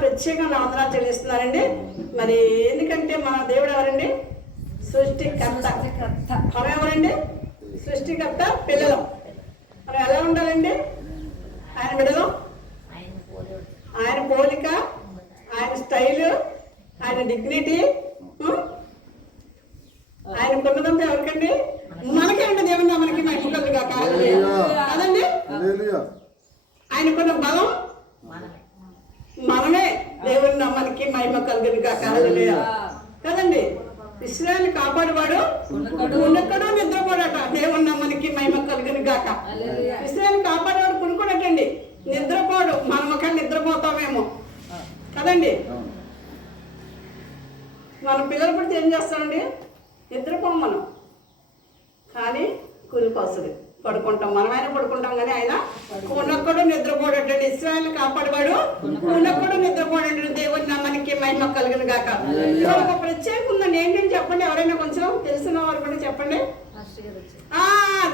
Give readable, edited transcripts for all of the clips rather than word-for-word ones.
ప్రత్యేకంగా వందనాలు చెల్లిస్తున్నారండి. మరి ఎందుకంటే మన దేవుడు ఎవరండి? సృష్టికర్త. మనం ఎవరండి? సృష్టికర్త పిల్లలు. మనం ఎలా ఉండాలండి? ఆయన బిడ్డలు, ఆయన పోలిక, ఆయన స్టైలు, ఆయన డిగ్నిటీ, ఆయన కొన్నదంతా ఎవరికండి? మనకే ఉంటుంది. ఏమన్నా మనకి మహిమకలుగా కాదండి. ఆయనకున్న బలం మనమే. దేవుని మనకి మహిమ కలుగునుగా కదండి. ఇశ్రాయేలు కాపాడువాడు ఉన్నక్కడో నిద్రపోడట. దేవుని మనకి మహిమ కలుగునుగాక. ఇశ్రాయేలు కాపాడేవాడు కొనుక్కోడటండి, నిద్రపోడు. మనం ఒక నిద్రపోతామేమో కదండి. మన పిల్లలు పుడితే ఏం చేస్తామండి? నిద్రపోం మనం, కానీ కురికొస్తుంది, పడుకుంటాం. మనమైనా పడుకుంటాం, కానీ ఆయన ఉన్నక్కడు నిద్రపోడటండి. ఇశ్రాయేలు కాపాడవాడు ఉన్నక్కడు నిద్రపోడండి. దేవుని మనకి మహిమ కలుగును గాక. ఒక ప్రత్యేకం ఉందండి. ఏంటంటే చెప్పండి, ఎవరైనా కొంచెం తెలిసిన వారు కూడా చెప్పండి.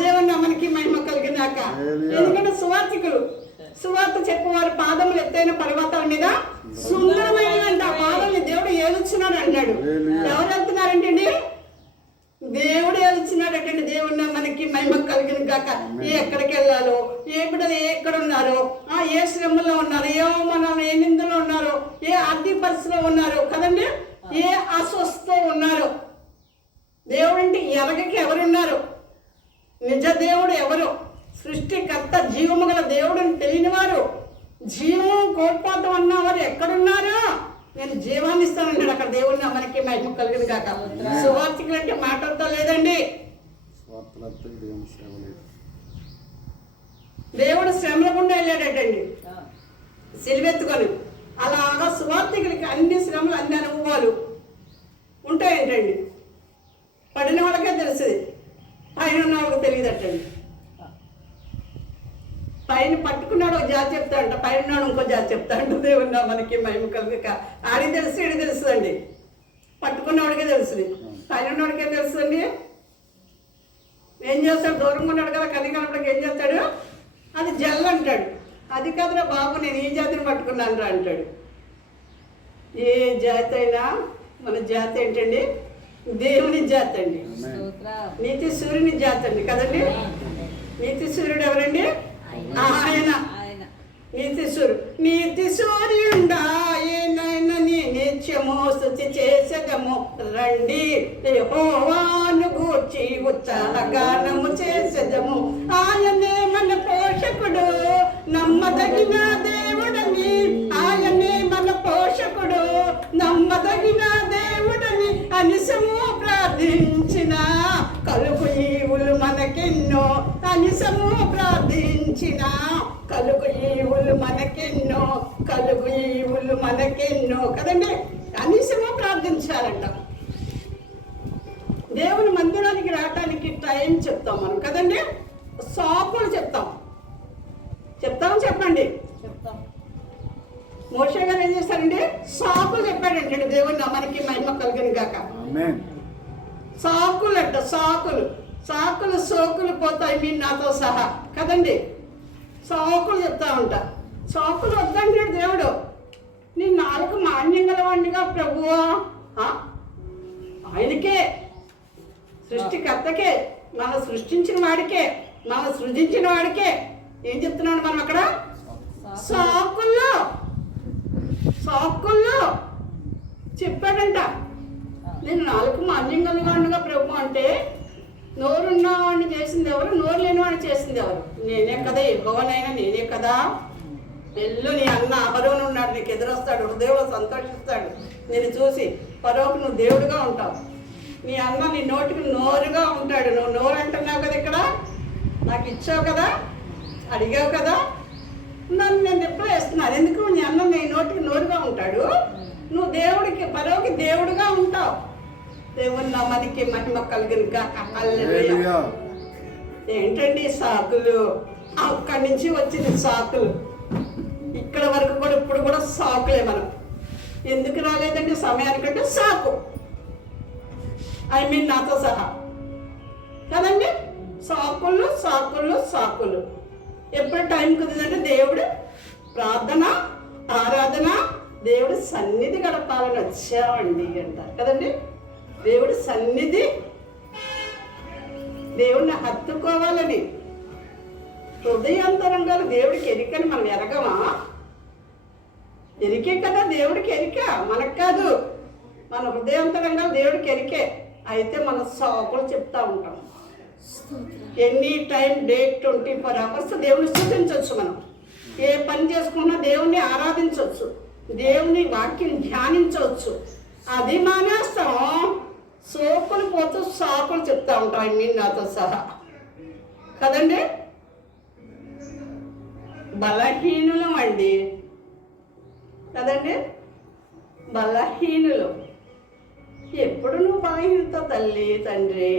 దేవుని మనకి మహిమ కలిగిన గాక. ఎందుకంటే సువార్త చెప్పేవారు పాదములు ఎత్తైన పర్వతాల మీద సుందరమైన ఆ పాదల్ని దేవుడు ఏలుచున్నాడు అన్నాడు. ఎవరు వెళ్తున్నారంటండి? దేవుడు ఏలుచున్నాడటండి. దేవుడిని మనకి మహిమ కలిగిన గాక. ఎక్కడికి వెళ్ళాలో, ఏ బిడ్డలు ఎక్కడ ఉన్నారో, ఏ శ్రమలో ఉన్నారు, ఏ అవమానం, ఏ నిందలో ఉన్నారు, ఏ ఆర్థిక పరిస్థితిలో ఉన్నారు కదండి, ఏ అస్వస్థ ఉన్నారు. దేవుడు అంటే ఎరగకి ఎవరున్నారు? నిజ దేవుడు ఎవరు? సృష్టికర్త, జీవము గల దేవుడిని తెలియని వారు, జీవం కోల్పోతాం అన్నవారు ఎక్కడున్నారు? నేను జీవాన్ని ఇస్తానంటాడు అక్కడ. దేవుడిని మనకి మహిమ కలిగింది కాక. సువార్తికులు అంటే మాటలతో లేదండి. దేవుడు శ్రమల గుండా వెళ్ళాడటండి సిలువెత్తుకొని. అలాగా సువార్తికులకి అన్ని శ్రమలు, అన్ని అనుభవాలు ఉంటాయంటండి. పడిన వాళ్ళకే తెలుస్తుంది, పైన ఉన్న వాళ్ళకి తెలియదటండి. పైన పట్టుకున్నాడు ఒక జాతి చెప్తాడంట, పైన ఉన్నాడు ఇంకో జాతి చెప్తాడు. దేవుడు మనకి మహిమ కలుగుక. ఆడికి తెలుసు, ఈడికి తెలుస్తుందండి. పట్టుకున్నవాడికే తెలుస్తుంది, పైన ఉన్నవాడికే తెలుస్తుంది. ఏం చేస్తాడు? దూరంగా ఉన్నాడు కదా, కన్నీ కనపడికి ఏం చేస్తాడు? అది జల్ అంటాడు. అది కాదురా బాబు, నేను ఈ జాతిని పట్టుకున్నాను రా అంటాడు. ఏ జాతి అయినా మన జాతి ఏంటండి? దేవుని జాతి అండి. నీతి సూర్యుని జాతి అండి కదండి. నీతి సూర్యుడు ఎవరండి? ఆయన నీతి సూర్యుండా ఏనైనా నీ నిత్యము స్తుతి చేసెదము. రండి యెహోవాను గూర్చి ఉత్సాహ గానము చేసెదము. ఆయనే మన పోషకుడు, నమ్మదగిన దేవుడని. ఆయనే మన పోషకుడు, నమ్మదగిన దేవుడని అనిసము ప్రార్థించిన కలుగు ఈవులు మనకెన్నో. అనిసము ప్రార్థించిన కలుగు ఈవులు మనకెన్నో, కలుగు ఈవులు మనకెన్నో కదండి. అనిసము ప్రార్థించాలంట. దేవుని మందిరానికి రావటానికి టైం చెప్తాం మనం కదండి. సాకులు చెప్తాం చెప్పండి. మోషే గారు ఏం చేస్తారండి? సాకులు చెప్పాడంటే దేవుని మనకి మహిమ కలిగిన గాక. సాకులు అంట, సాకులు సోకులు పోతాయి మీ నాతో సహా కదండి. సాకులు చెప్తా ఉంటా. సాకులు వద్దంటాడు దేవుడు. నీ నాలుగు మాన్యం గలవాడిగా ప్రభువా. ఆయనకే, సృష్టికర్తకే మనం సృష్టించిన వాడికే, మనం సృజించిన వాడికే ఏం చెప్తున్నాడు మనం అక్కడ? సాకుల్లో సాకుల్లో చెప్పాడంట. నేను నాలుగు మాన్యం కలిగానుగా ప్రభు అంటే, నోరున్నవాడిని చేసింది ఎవరు? నోరు లేనివాడిని చేసింది ఎవరు? నేనే కదా. యెహోవానైనా నేనే కదా. వెళ్ళు, నీ అన్న అహరోను ఉన్నాడు, నీకు ఎదురొస్తాడు, హృదయంలో సంతోషిస్తాడు నేను చూసి. ఫరోకు నువ్వు దేవుడుగా ఉంటావు, నీ అన్న నీ నోటికి నోరుగా ఉంటాడు. నువ్వు నోరు అంటున్నావు కదా, ఇక్కడ నాకు ఇచ్చావు కదా, అడిగావు కదా, నన్ను నేను ఎప్పుడు వేస్తున్నాను. ఎందుకు? నీ అన్న నీ నోటికి నోరుగా ఉంటాడు, నువ్వు దేవుడికి ఫరోకి దేవుడుగా ఉంటావు. దేవుని నామానికి మహిమ కలుగును గాక. హల్లెలూయా. ఏంటండి సాకులు? అక్కడి నుంచి వచ్చింది సాకులు, ఇక్కడ వరకు కూడా ఇప్పుడు కూడా సాకులే. మనం ఎందుకు రాలేదండి సమయానికంటే సాకు, నాతో సహా కదండి. సాకులు సాకులు సాకులు. ఎప్పుడు టైం కుదిరిందంటే దేవుడు ప్రార్థన, ఆరాధన, దేవుడి సన్నిధి గడపాలని వచ్చామండి అంటారు కదండి. దేవుడి సన్నిధి, దేవుడిని హత్తుకోవాలని. హృదయాంతరంగాలు దేవుడికి ఎరికని మనం ఎరగమా? ఎరికే కదా దేవుడికి ఎరిక, మనకు కాదు. మన హృదయాంతరంగాలు దేవుడికి ఎరికే. అయితే మనం సాకులు చెప్తా ఉంటాం. ఎనీ టైం డేట్ 24 hours దేవుని స్తుతించవచ్చు. మనం ఏ పని చేసుకున్నా దేవుణ్ణి ఆరాధించవచ్చు, దేవుని వాక్యం ధ్యానించవచ్చు. అది మానేస్తాం, సోకులు పోతూ సాకులు చెప్తా ఉంటాం నాతో సహా కదండి. బలహీనులం అండి కదండి, బలహీనులు. ఎప్పుడు నువ్వు బలహీనతో తల్లి తండ్రి,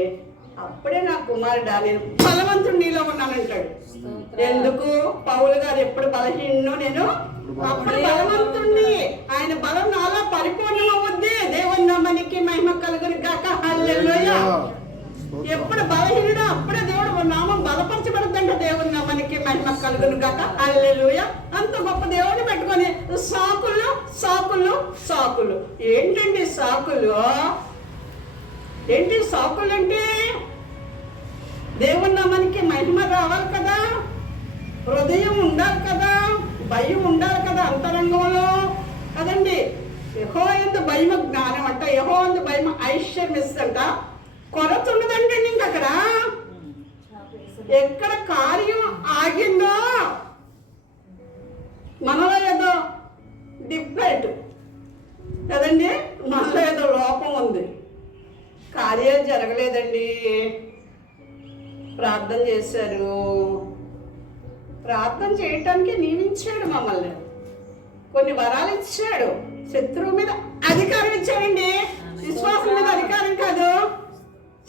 అప్పుడే నా కుమారుడా నేను బలవంతుడు నీలో ఉన్నానంటాడు. ఎందుకు? పౌలు గారు ఎప్పుడు బలహీనో నేను అప్పుడు బలవంతుణ్ణి. ఆయన బలం నాలో పరిపూర్ణం అవుద్ది. దేవుని నామానికి మహిమ కలుగును గాక. హల్లెలూయా. ఎప్పుడు బలహీనుడో అప్పుడే దేవుడు నామం బలపరచబడుతుంట. దేవుని నామానికి మహిమ కలుగును గాక. హల్లెలూయా. అంత గొప్ప దేవుడిని పెట్టుకొని సాకులు సాకులు సాకులు. ఏంటండి సాకులు? ఏంటి సాకులు అంటే? దేవుని నామానికి మహిమ రావాలి కదా, హృదయం ఉండాలి కదా, భయం ఉండాలి కదా అంతరంగంలో కదండి. యెహోవాయందు భయం జ్ఞానం అంట, యెహోవాయందు భయం ఐశ్వర్యం ఇస్తంట. కొరత ఉండదండి. ఇంక అక్కడ ఎక్కడ కార్యం ఆగిందో మనలో ఏదో డిఫరెంట్ కదండి, మనలో ఏదో లోపం ఉంది, కార్యం జరగలేదండి. ప్రార్థన చేశారు, ప్రార్థన చేయటానికి నియమించాడు మమ్మల్ని, కొన్ని వరాలు ఇచ్చాడు, శత్రువు మీద అధికారం ఇచ్చాడండి. విశ్వాసం మీద అధికారం కాదు,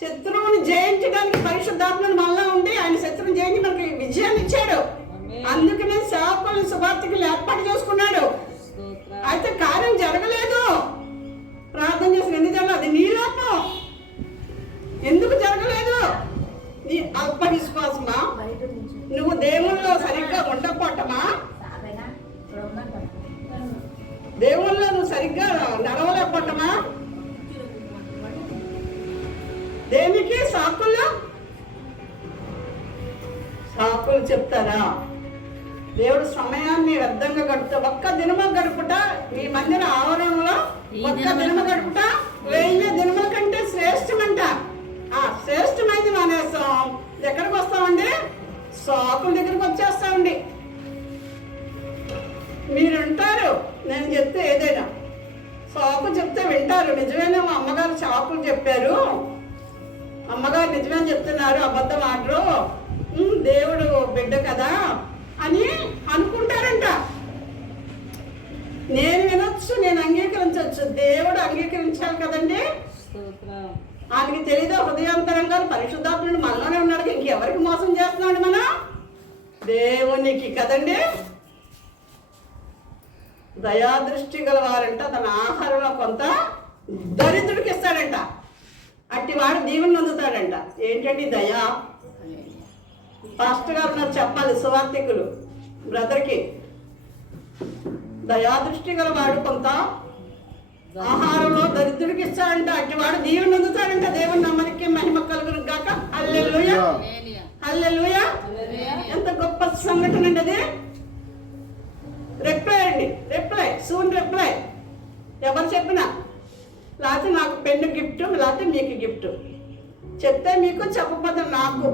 శత్రువుని జయించడానికి పరిశుద్ధాత్మను మనలో ఉండి ఆయన శత్రువుని జయించి మనకి విజయాన్ని ఇచ్చాడు. అందుకనే సేవకులను సువార్తికులు ఏర్పాటు చేసుకున్నాడు. అయితే కార్యం జరగలేదు, ప్రార్థన చేసిన ఎందుకు జరగలేదు? అది నీ లోపం. ఎందుకు జరగలేదు? నీ అల్ప విశ్వాసమా? నువ్వు దేవుళ్ళలో సరిగ్గా ఉండకపోవటమా? దేవుళ్ళలో నువ్వు సరిగ్గా నడవలేకపోవటమా? దేనికి సాకులు? సాకులు చెప్తారా? దేవుడు సమయాన్ని వ్యర్థంగా గడుపుతా. ఒక్క దినము గడుపుట ఈ మందిర ఆవరణలో ఒక్క దినము గడుపుట 1000 దినముల కంటే శ్రేష్టమంట. ఆ శ్రేష్టమైంది మానేస్తాం. ఎక్కడికి వస్తామండి? సాకుల దగ్గరికి వచ్చేస్తామండి. మీరు వింటారు, నేను చెప్తే ఏదైనా సాకు చెప్తే వింటారు. నిజమేనా? మా అమ్మగారు సాకులు చెప్పారు, అమ్మగారు నిజమని చెప్తున్నారు, అబద్ధం ఆడరు, దేవుడు బిడ్డ కదా అని అనుకుంటారంట. నేను వినొచ్చు, నేను అంగీకరించవచ్చు, దేవుడు అంగీకరించాలి కదండి. ఆయనకి తెలీదు హృదయాంతరంగా పరిశుద్ధాత్ముడు మనలోనే ఉన్నాడు. ఇంకెవరికి మోసం చేస్తున్నాడు? మన దేవునికి కదండి. దయాదృష్టి గలవారంట తన ఆహారంలో కొంత దరిద్రుడికి ఇస్తాడంట, అట్టి వాడు దీవెన పొందుతాడంట. ఏంటండి దయా? పాస్టర్ గారు నాకు చెప్పాలి, సువార్తికులు బ్రదర్కి. దయాదృష్టి గల వాడు కొంత ఆహారంలో దరిద్రుడికి ఇస్తాడంట, అట్టివాడు దీవెన అందుతాడంట. దేవుని నామానికి మహిమ కలుగును గాక. హల్లెలూయా, హల్లెలూయా. ఎంత గొప్ప సంఘటన అండి అది. రిప్లై అండి, రిప్లై, సూన్ రిప్లై. ఎవరు చెప్పినా, లేకపోతే నాకు పెన్ను గిఫ్ట్, లేకపోతే మీకు గిఫ్ట్. చెప్తే మీకు, చెప్పకపోతే నాకు.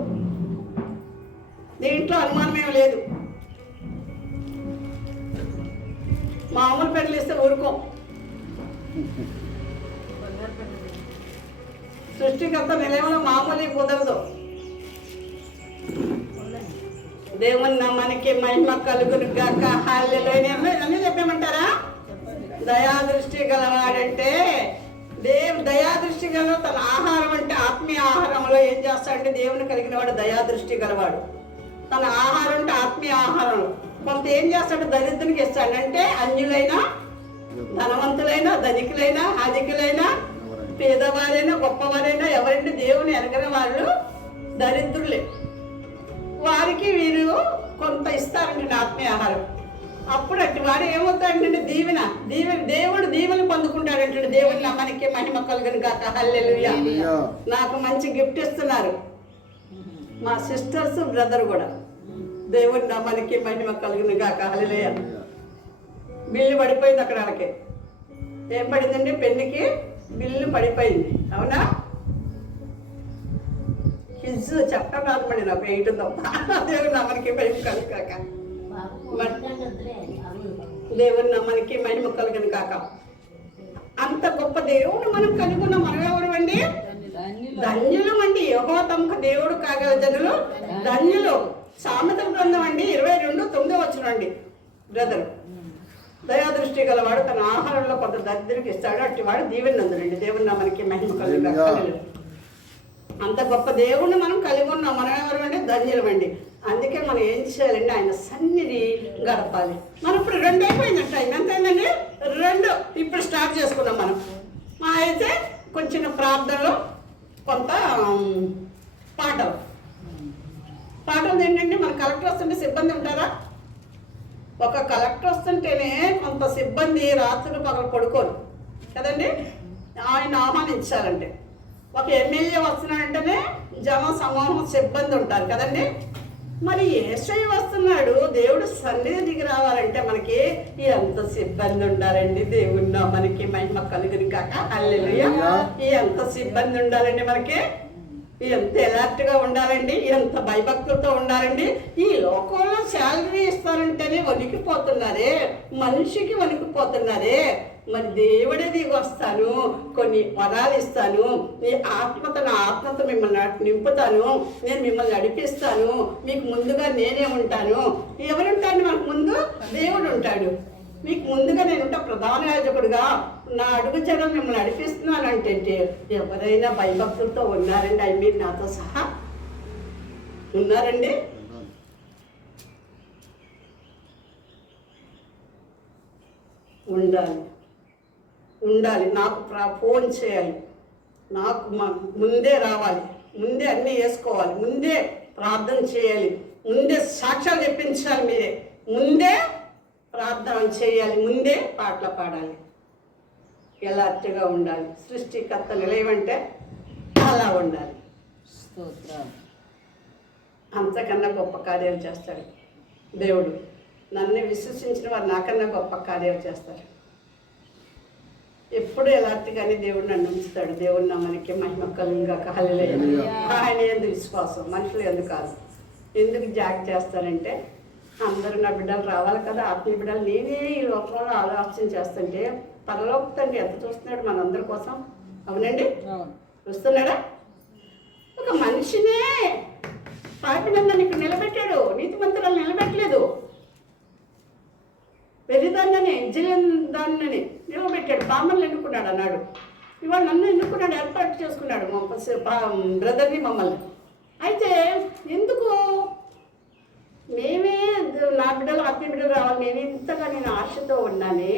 దీంట్లో అనుమానం ఏమి లేదు. మామూలు పెన్నులు ఇస్తే ఊరుకోం. సృష్టికర్త నిలయంలో మామూలు కుదరదు. దేవుని నామానికి మహిమ కలుగును గాక. హల్లెలూయా. అన్నీ చెప్పేమంటారా? దయాదృష్టి గలవాడంటే దయాదృష్టి గల తన ఆహారం అంటే ఆత్మీయ ఆహారంలో ఏం చేస్తాడంటే దేవుని కలిగిన వాడు దయాదృష్టి గలవాడు. తన ఆహారం అంటే ఆత్మీయ ఆహారం కొంత ఏం చేస్తాడు, దరిద్రునికి ఇస్తాడంటే అన్యులైనా ధనవంతులైనా ధనికులైనా అధికులైనా పేదవారైనా గొప్పవారైనా ఎవరంటే దేవుని ఎరగని వాళ్ళు దరిద్రులే. వారికి వీరు కొంత ఇస్తారండి ఆత్మీయ ఆహారం. అప్పుడు అట్టి వాడు ఏమవుతాడంటే దేవుడు దీవెన పొందుకుంటాడంటే. దేవుని నామానికి మహిమ కలుగును గాక. హల్లెలూయా. నాకు మంచి గిఫ్ట్ ఇస్తున్నారు మా సిస్టర్స్ బ్రదర్ కూడా. దేవుని నామానికి మహిమ కలుగును గాక. హల్లెలూయా. బిల్లు పడిపోయింది అక్కడ. వాళ్ళకి ఏం పడిందండి? పెన్నుకి బిల్లు పడిపోయింది. అవునా? కిజ్ చెప్పడం రాదు మళ్ళీ నాకు వేయటం తప్ప. దేవుని నామానికి మహిమ కలుగు కాక. దేవుని నామానికి మహిమ కలుగును కాక. అంత గొప్ప దేవుడు మనం కలిగి ఉన్నాం. మనం ఎవరు అండి? ధన్యులు అండి. యెహోవా తమకు దేవుడు కాగల జనులు ధన్యులు. సామెతల గ్రంథం అండి 22:9 బ్రదర్. దయాదృష్టి గలవాడు తన ఆహారంలో కొంత దరిద్రుడికి ఇస్తాడు, అట్టి వాడు దీవెన నందునండి. దేవుని నామానికి మహిమ కలుగు కాక. అంత గొప్ప దేవుణ్ణి మనం కలిగి ఉన్నాం. మనం ఎవరు అండి? ధన్యులమండి. అందుకే మనం ఏం చేయాలండి? ఆయన సన్నిధి గడపాలి. మనం ఇప్పుడు 2 అయిపోయింది టైం. ఎంత అయిందండి? 2. ఇప్పుడు స్టార్ట్ చేసుకున్నాం మనం. మా అయితే కొంచెం ప్రార్థనలు, కొంత పాటలు ఏంటంటే మన కలెక్టర్ వస్తుంటే సిబ్బంది ఉంటారా? ఒక కలెక్టర్ వస్తుంటేనే కొంత సిబ్బంది రాత్రులు పగలు పడుకోరు కదండి. ఆయన ఆహ్వానించాలంటే ఒక ఎమ్మెల్యే వస్తున్నాడంటేనే జన సమూహం సిబ్బంది ఉంటారు కదండి. మరి యేసయ్య వస్తున్నాడు, దేవుడు సన్నిధి దిగి రావాలంటే మనకి ఎంత సిబ్బంది ఉండాలండి. దేవుని నామానికి మహిమ కలుగును కాక. హల్లెలూయా. ఎంత సిబ్బంది ఉండాలండి మనకి. ఎంత ఎలర్ట్గా ఉండాలండి, ఎంత భయభక్తులతో ఉండాలండి. ఈ లోకంలో శాలరీ ఇస్తారంటేనే వణికిపోతున్నారే, మనిషికి వణికిపోతున్నారే. మరి దేవుడే దిగి వస్తాను, కొన్ని వరాలు ఇస్తాను, నీ ఆత్మతో మిమ్మల్ని నింపుతాను, నేను మిమ్మల్ని నడిపిస్తాను, మీకు ముందుగా నేనే ఉంటాను. ఎవరుంటాను మనకు ముందు? దేవుడు ఉంటాడు. మీకు ముందుగా నేను ఉంటా, ప్రధాన యాజకుడుగా నా అడుగు జనం మిమ్మల్ని నడిపిస్తున్నానంటే ఎవరైనా భయభక్తులతో ఉన్నారండి? మీరు నాతో సహా ఉన్నారండి? ఉండాలి. నాకు ఫోన్ చేయాలి, నాకు ముందే రావాలి, ముందే అన్నీ వేసుకోవాలి, ముందే ప్రార్థన చేయాలి, ముందే సాక్ష్యాలు చెప్పించాలి, మీరే ముందే ప్రార్థన చేయాలి, ముందే పాటలు పాడాలి. ఎలాంటిగా ఉండాలి. సృష్టికర్త నిలయమంటే అలా ఉండాలి. అంతకన్నా గొప్ప కార్యాలు చేస్తాడు దేవుడు. నన్ను విశ్వసించిన వారు నాకన్నా గొప్ప కార్యాలు చేస్తారు. ఎప్పుడు ఎలాంటిగానే దేవుడు నన్ను ఉంచుతాడు. దేవుడు నామానికి మహిమ కలుగుగా. హల్లెలూయా. ఆయన ఎందుకు విశ్వాసం, మనుషులు ఎందుకు కాదు. ఎందుకు జాగ్ చేస్తారంటే అందరూ నా బిడ్డలు రావాలి కదా, ఆత్మీయ బిడ్డలు. నేనే ఈ లోకంలో ఆలోచన చేస్తుంటే పరలోక తండ్రి ఎంత చూస్తున్నాడు మనందరి కోసం. అవునండి, చూస్తున్నాడా? ఒక మనిషినే పాపినందని ఇక్కడ నిలబెట్టాడు, నీతిమంతులను నిలబెట్టలేదు. వెర్రిదాన్నని దాన్ని నిలబెట్టాడు, పామల్ని ఎన్నుకున్నాడు అన్నాడు. ఇవాళ నన్ను ఎన్నుకున్నాడు, ఏర్పాటు చేసుకున్నాడు బ్రదర్ని, మమ్మల్ని. అయితే ఎందుకు మేమే నా బిడ్డలు ఆత్మీయ బిడ్డలు రావాలి, నేను ఇంతగా నేను ఆశతో ఉన్నానే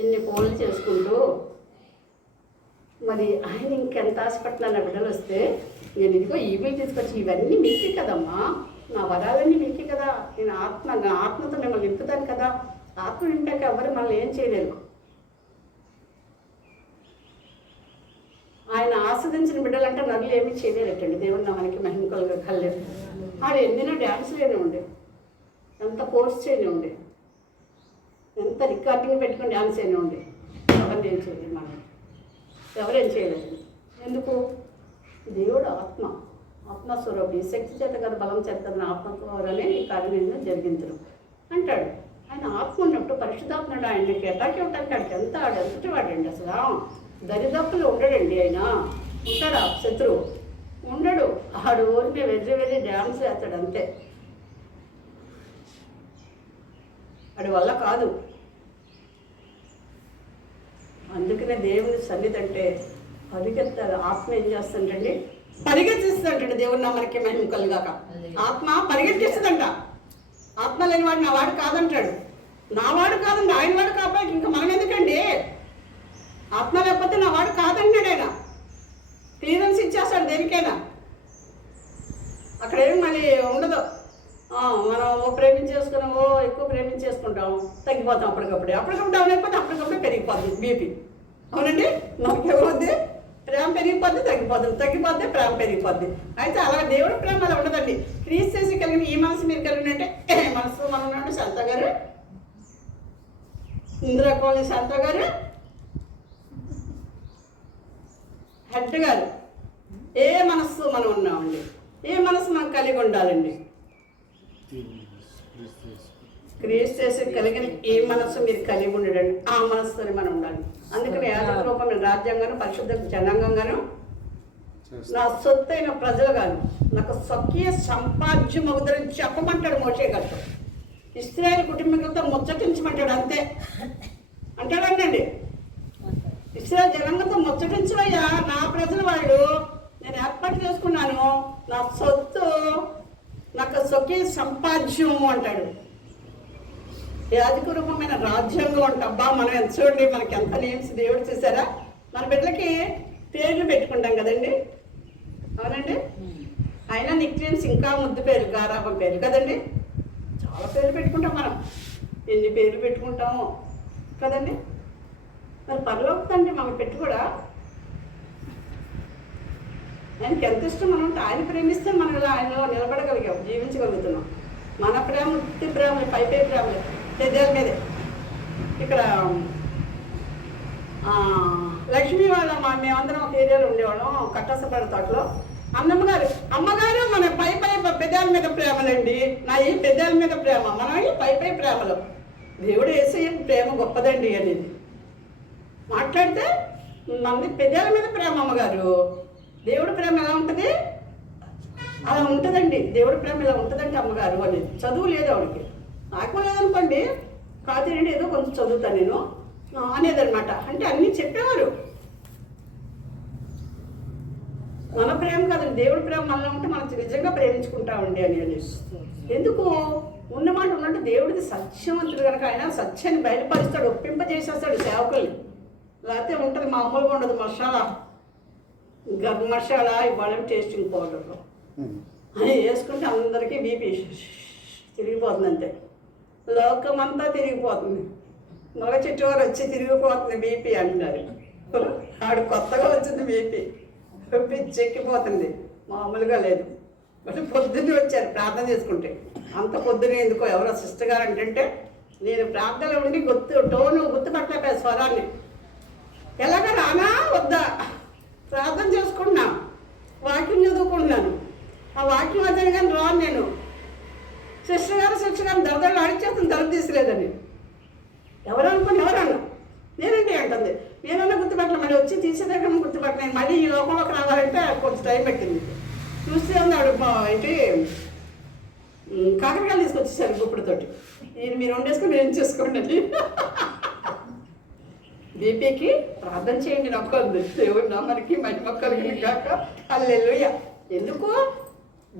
ఇన్ని ఫోన్లు చేసుకుంటూ. మరి ఆయన ఇంకెంత ఆశపట్టినా నా బిడ్డలు వస్తే నేను ఇదిగో ఈమెయిల్ తీసుకొచ్చి ఇవన్నీ మీకే కదమ్మా, నా వరాలన్నీ మీకే కదా, నేను నా ఆత్మతో మిమ్మల్ని నింపుతాను కదా. ఆత్మ నింపాక ఎవరు మనల్ని ఏం చేయలేరు. ఆయన ఆస్వాదించిన బిడ్డలంటే నన్ను ఏమీ చేయలేరటండి. దేవుడు నామానికి మహిమ కలగలేదు. ఆడు ఎన్నైనా డ్యాన్స్ లేనివ్వండి, ఎంత కోర్స్ చేయనివ్వండి, ఎంత రికార్డింగ్ పెట్టుకుని డ్యాన్స్ అయినివ్వండి, ఎవరిని ఏం చేయలేదు. మనం ఎవరేం చేయలేదు. ఎందుకు? దేవుడు ఆత్మస్వరూపి, శక్తి చేత కదా బలం చేత ఆత్మస్వరనే ఈ కార్యం జరిగించడం అంటాడు. ఆయన ఆత్మ ఉన్నప్పుడు పరిశుద్ధాత్ముడు ఆయనకి ఎటాకి ఉంటానికి ఎంతటి వాడండి. అసలు దరిదాపులు ఉండడండి. ఆయన ఉంటాడా? శత్రువు ఉండడు. ఆడు ఊరికి వెళ్ళి డ్యాన్స్ చేస్తాడు అంతే. ఆడి వల్ల కాదు. అందుకనే దేవుని సన్నిధి అంటే పరిగెత్తాలి. ఆత్మ ఏం చేస్తుంటండి? పరిగెత్తిస్తుంటండి. దేవుని నామానికి మహిమ కలుగాక. ఆత్మ పరిగెత్తిస్తుందంట. ఆత్మ లేనివాడు నా వాడు కాదంటాడు. నా వాడు కాదండి, ఆయన వాడు కాబట్టి ఇంకా మనం ఎందుకండి? ఆత్మ లేకపోతే నా వాడు కాదంటాడు. ఆయన క్లియరెన్స్ ఇచ్చేస్తాడు దేనికైనా. అక్కడ ఏమి మళ్ళీ ఉండదు. మనం ప్రేమించేసుకున్నామో ఎక్కువ ప్రేమించేసుకుంటాం, తగ్గిపోతాం అప్పటికప్పుడు డౌన్ అయిపోతే అప్పటికప్పుడు పెరిగిపోతుంది బీపీ. అవునండి, మనకేమవుద్ది? ప్రేమ పెరిగిపోద్ది, తగ్గిపోద్ది, ప్రేమ పెరిగిపోద్ది. అయితే అలా దేవుడి ప్రేమ అలా ఉండదండి. క్రీస్తు చేసి కలిగిన ఈ మనసు మీరు కలిగినంటే మనసు మనం ఉన్నాడు. శాంత గారు, ఇందిరా కాలనీ శాంత గారు, హెడ్ గారు, ఏ మనస్సు మనం ఉన్నామండి, ఏ మనసు మనం కలిగి ఉండాలండి? క్రీస్తు చేసి కలిగిన ఏ మనస్సు మీరు కలిగి ఉండడండి, ఆ మనస్సుని మనం ఉండాలి. అందుకని యాజక రూపం రాజ్యాంగాను, పరిశుద్ధ జనాంగంగాను, నా సొత్తైన ప్రజలు గాను నాకు స్వకీయ సంపాద్యం అవుతుందని చెప్పమంటాడు మోషే గారితో. ఇశ్రాయేలు కుటుంబీకులతో ముచ్చటించమంటాడు అంతే అంటాడండి. ఇశ్రాయేలు జనాంగంతో ముచ్చటించవయ్యా, నా ప్రజల వాళ్ళు నేను ఏర్పాటు చేసుకున్నాను, నా సొత్తు, నాకు స్వకీయ సంపాద్యం అంటాడు. యాజక రూపమైన రాజ్యాంగం అంటబ్బా. మనం ఎంత చూడండి, మనకి ఎంత నేమ్స్ దేవుడు చూసారా. మన బిడ్డలకి పేర్లు పెట్టుకుంటాం కదండి, అవునండి. అయినా నిక్ నేమ్స్ ఇంకా ముద్దు పేర్లు, గారాబం పేర్లు కదండి. చాలా పేర్లు పెట్టుకుంటాం మనం. ఎన్ని పేర్లు పెట్టుకుంటామో కదండి. మరి పరలోకండి మనం పెట్టి కూడా ఆయనకి ఎంత ఇష్టం. మనం ఆయన ప్రేమిస్తే మనం ఇలా ఆయనలో నిలబడగలిగాం, జీవించగలుగుతున్నాం. మన ప్రేమ వృత్తి ప్రేమలు, పై ప్రేమలు పెద్దల మీదే. ఇక్కడ లక్ష్మీ వాళ్ళ మేమందరం ఒక ఏరియాలో ఉండేవాళ్ళం, కట్టసపడ తోటలో. అమ్మగారు మన పై పెద్దల మీద ప్రేమలండి. నా ఈ పెద్దల మీద ప్రేమ, మన పై ప్రేమలు. దేవుడు వేసే ప్రేమ గొప్పదండి అనేది మాట్లాడితే మనది పెద్దల మీద ప్రేమ. అమ్మగారు దేవుడి ప్రేమ ఎలా ఉంటుంది? అలా ఉంటుందండి. దేవుడి ప్రేమ ఇలా ఉంటుందంటే అమ్మగారు అనేది. చదువు లేదు ఆవిడకి, నాకు లేదనుకోండి, కాదు ఏదో కొంచెం చదువుతాను నేను అనేదన్నమాట. అంటే అన్నీ చెప్పేవారు. మన ప్రేమ కాదండి, దేవుడి ప్రేమ మనలో ఉంటే మనం నిజంగా ప్రేమించుకుంటామండి అనేది. ఎందుకు? ఉన్నమాట ఉన్నట్టు దేవుడిది సత్యవంతుడు కనుక ఆయన సత్యాన్ని బయలుపరుస్తాడు, ఒప్పింపజేసేస్తాడు సేవకుల్ని. లేకపోతే ఉంటుంది మామూలుగా ఉండదు. గరం మసాలా ఇవాళ టేస్టింగ్ పౌడర్లో అది వేసుకుంటే అందరికీ బీపీ తిరిగిపోతుంది అంతే. లోకం అంతా తిరిగిపోతుంది. మగ చెట్టువారు వచ్చి తిరిగిపోతుంది బీపీ అంటున్నారు. ఆడు కొత్తగా వచ్చింది బీపీ, పిచ్చెక్కిపోతుంది, మామూలుగా లేదు. అంటే పొద్దున్నే వచ్చారు ప్రార్థన చేసుకుంటే. అంత పొద్దునే ఎందుకో ఎవరో సిస్టర్ గారు అంటే నేను ప్రార్థనలో ఉండి గుర్తుపట్టలేకపోయా స్వరాన్ని. ఎలాగ రానా వద్దా ప్రార్థన చేసుకుంటున్నా, వాక్యం చదువుకుంటున్నాను. ఆ వాక్యం అదే కానీ రాను నేను. సిస్టర్ గారు దరదలు అడిచేస్తుంది, దర తీసలేదని. ఎవరు అన్నా నేనండి అంటుంది. నేనన్నా గుర్తుపట్టలే, మళ్ళీ వచ్చి తీసేదాకా గుర్తుపట్టలేదు. మళ్ళీ ఈ లోకంలోకి రావాలంటే కొంచెం టైం పెట్టింది. చూస్తే ఉన్నాడు ఏంటి కాకరకాయలు తీసుకొచ్చేసారు గుప్పుడుతోటి. మీరు వండేసుకొని నేను చేసుకోండి అని. బీపీకి ప్రార్థన చేయండి నొక్కొద్దు. దేవుడు నామనికి మహిమ కలుగును గాక. హల్లెలూయా. ఎందుకు?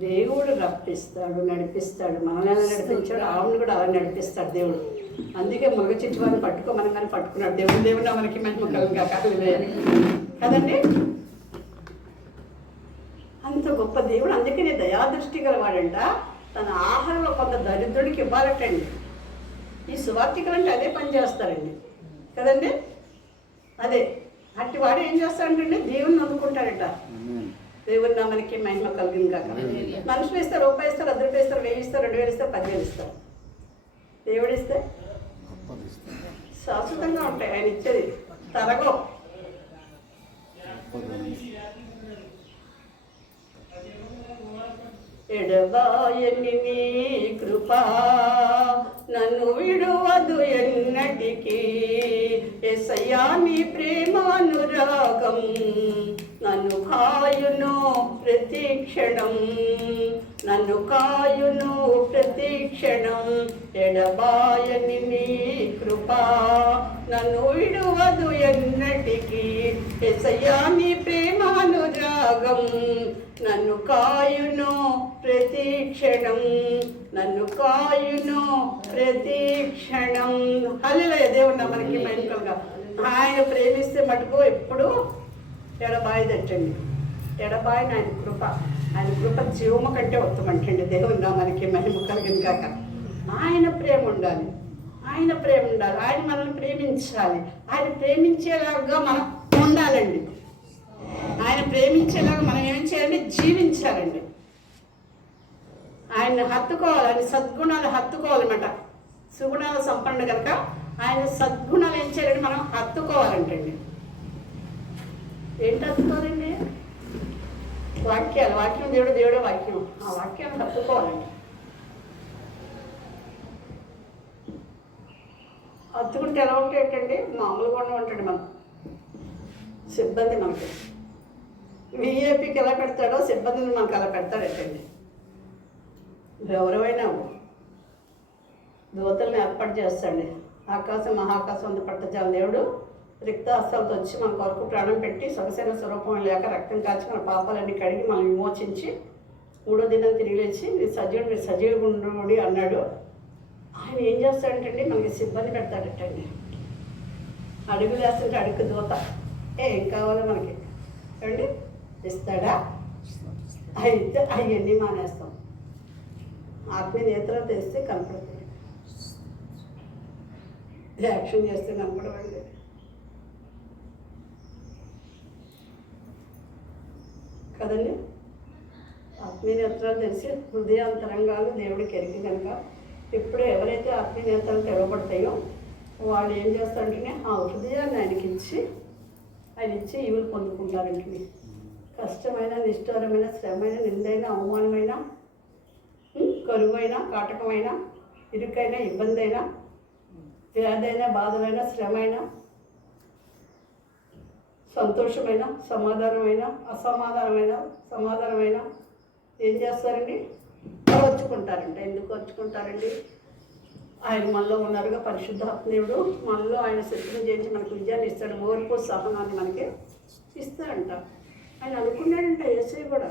దేవుడు రప్పిస్తాడు, నడిపిస్తాడు. మనల్ని ఎలా నడిపించాడు ఆవును కూడా అలా నడిపిస్తాడు దేవుడు. అందుకే మగ చెట్టు వారిని పట్టుకోమని కానీ పట్టుకున్నాడు దేవుడు. దేవుడు మనకి మహిమ కలుగును గాక. హల్లెలూయా కదండి. అంత గొప్ప దేవుడు. అందుకనే దయాదృష్టి గలవాడంట. తన ఆహారంలో కొంత దరిద్రుడికి ఇవ్వాలటండి. ఈ సువార్థికులు అంటే అదే పని చేస్తారండి కదండి. అదే అట్టి వాడు ఏం చేస్తాడంటే దేవుని అందుకుంటాడట. దేవుని నామానికి మహిమ కలిగింది కాక. మనుషులు ఇస్తారు, రూపాయి ఇస్తారు, ₹10 ఇస్తారు, 1000 ఇస్తారు, 2000 ఇస్తారు, 10,000 ఇస్తారు. దేవుడు ఇస్తే శాశ్వతంగా ఉంటాయి. ఆయన ఇచ్చేది తరగో. ఎడబాయని నీ కృపా నన్ను విడువదు ఎన్నటికీ. యేసయ్యా నీ ప్రేమానురాగం నన్ను కాయును ప్రతిక్షణం, నన్ను కాయును ప్రతిక్షణం. ఎడబాయని నీ కృపా నన్ను విడువదు ఎన్నటికీ. యేసయ్యా నీ ప్రేమానురాగం నన్ను కాయును ప్రతిక్షణం, నన్ను కాయును ప్రతిక్షణం. హల్లెలూయా. దేవుడు మనకి మైంకల్గా ఆయన ప్రేమిస్తే మటుకు ఎప్పుడు ఎడబాయి తెచ్చండి. ఎడబాయిని ఆయన కృప, ఆయన కృప జీవము కంటే ఉత్తమంటండి. దేవుడు మనకి మహిమ కలిగింది కాక. ఆయన ప్రేమ ఉండాలి, ఆయన ప్రేమ ఉండాలి. ఆయన మనల్ని ప్రేమించాలి. ఆయన ప్రేమించేలాగా మనం ఉండాలండి. ఆయన ప్రేమించేలాగా మనం ఏం చేయాలండి? జీవించాలండి. ఆయన హత్తుకోవాలి, ఆయన సద్గుణాలు హత్తుకోవాలన్నమాట. సుగుణాల సంపన్న కనుక ఆయన సద్గుణాలు ఏం చేయాలండి? మనం హత్తుకోవాలంటండి. ఏంటి హత్తుకోవాలండి? వాక్యాలు. వాక్యం దేవుడు, దేవుడే వాక్యం. ఆ వాక్యాన్ని హత్తుకోవాలండి. హత్తుకుంటే ఎలా ఉంటాయండి? మామూలుగా ఉంటాడు మనం సిబ్బంది. మనకి విఏపీకి ఎలా పెడతాడో సిబ్బందిని మనకు అలా పెడతాడటండి. ఎవరైనా దూతలను ఏర్పాటు చేస్తాండి. ఆకాశం మహాకాశం అంత పట్టజాల దేవుడు రిక్త హస్తాలతో వచ్చి మన కొరకు ప్రాణం పెట్టి సొగసైన స్వరూపం లేక రక్తం కాచి మన పాపాలన్నీ కడిగి మనం విమోచించి 3వ దినం తిరిగి లేచి మీరు సజీవుడు ఉండి అన్నాడు. ఆయన ఏం చేస్తాడంటండి? మనకి సిబ్బంది పెడతాడటండి. అడుగులు వేస్తుంటే అడుగు దూత ఏం కావాలో మనకి ఏమండి ఇస్తాడా? అయితే అవన్నీ మానేస్తాం. ఆత్మీయ నేత్రాలు తెస్తే కనపడుతుంది, యాక్షన్ చేస్తే కనపడవండి. కదండి. ఆత్మీయ నేత్రాలు తెలిసి హృదయాంతరంగాలు దేవుడికి ఎరిగి కనుక ఇప్పుడు ఎవరైతే ఆత్మీయ నేత్రాలు తెరవబడతాయో వాళ్ళు ఏం చేస్తారంటే ఆ హృదయాన్ని ఆయనకి ఇచ్చి ఈవులు పొందుకుంటారంటే. కష్టమైన, నిష్ఠూరమైన, శ్రమైన, నిందైన, అవమానమైన, కరువైన, కాటకమైన, ఇరుకైన, ఇబ్బంది అయినా, వ్యాధైన, బాధలైన, శ్రమైన, సంతోషమైన, సమాధానమైన, అసమాధానమైన, సమాధానమైన ఏం చేస్తారండి? వచ్చుకుంటారండి. ఎందుకు వచ్చుకుంటారండి? ఆయన మనలో ఉన్నారుగా పరిశుద్ధాత్మదేవుడు. మనలో ఆయన శత్రువుని చేయించి మనకు విజయాన్ని ఇస్తాడు. ఓర్పు సహనాన్ని మనకి ఇస్తాడంట. ఆయన అనుకున్నాడంట. యేసయ్య కూడా